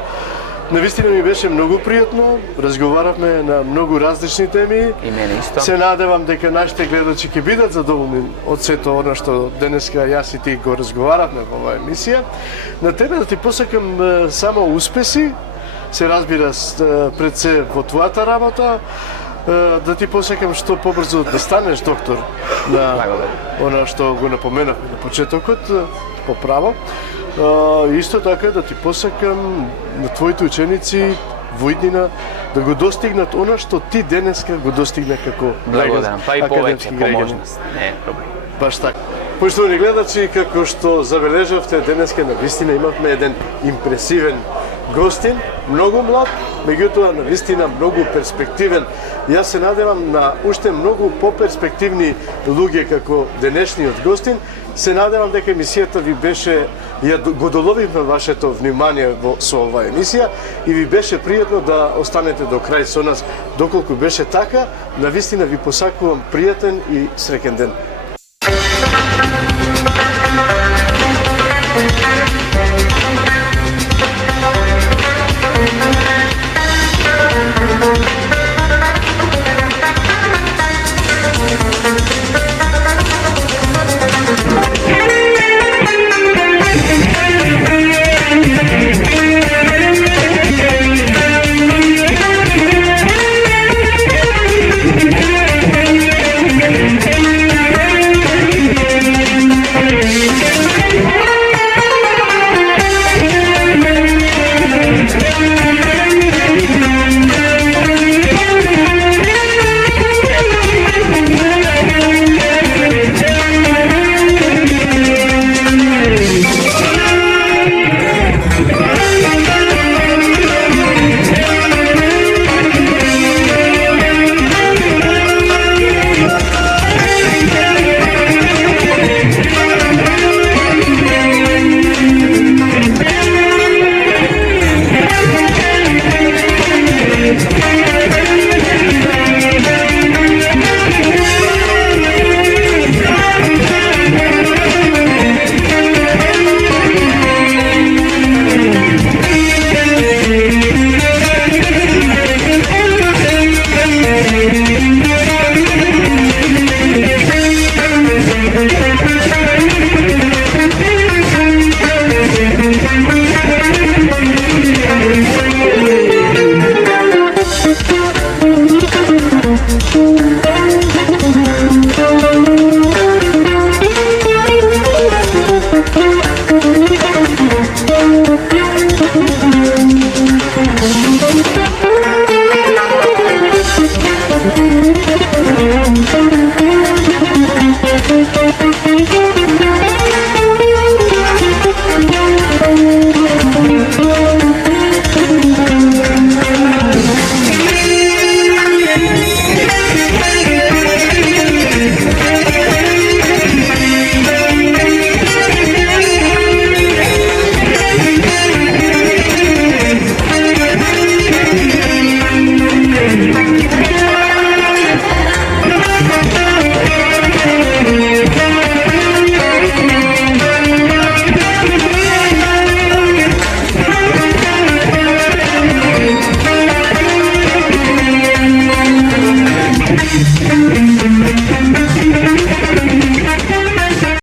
Навистина ми беше многу пријатно, разговаравме на многу различни теми. И мене исто. Се надевам дека нашите гледачи ќе бидат задоволни од сето она што денеска јас и ти го разговаравме во оваа емисија. На тебе да ти посакам само успеси, се разбира пред се во твојата работа, да ти посакам што побрзо да станеш доктор на она што го напоменавме на почетокот, по право. Исто така да ти посакам на твоите ученици во иднина да го достигнат она што ти денеска го достигна како Благодарам, па и повеќе академски граѓанин. поможност. Не е проблем. Баш така. Поштовани гледачи, како што забележавте, денеска навистина имавме еден импресивен гостин, многу млад, меѓутоа навистина многу перспективен. Јас се надевам на уште многу поперспективни луѓе како денешниот гостин. Се надевам дека емисијата ви беше, ја го доловивме вашето внимание со оваа емисија и ви беше пријатно да останете до крај со нас. Доколку беше така, навистина ви посакувам пријатен и среќен ден.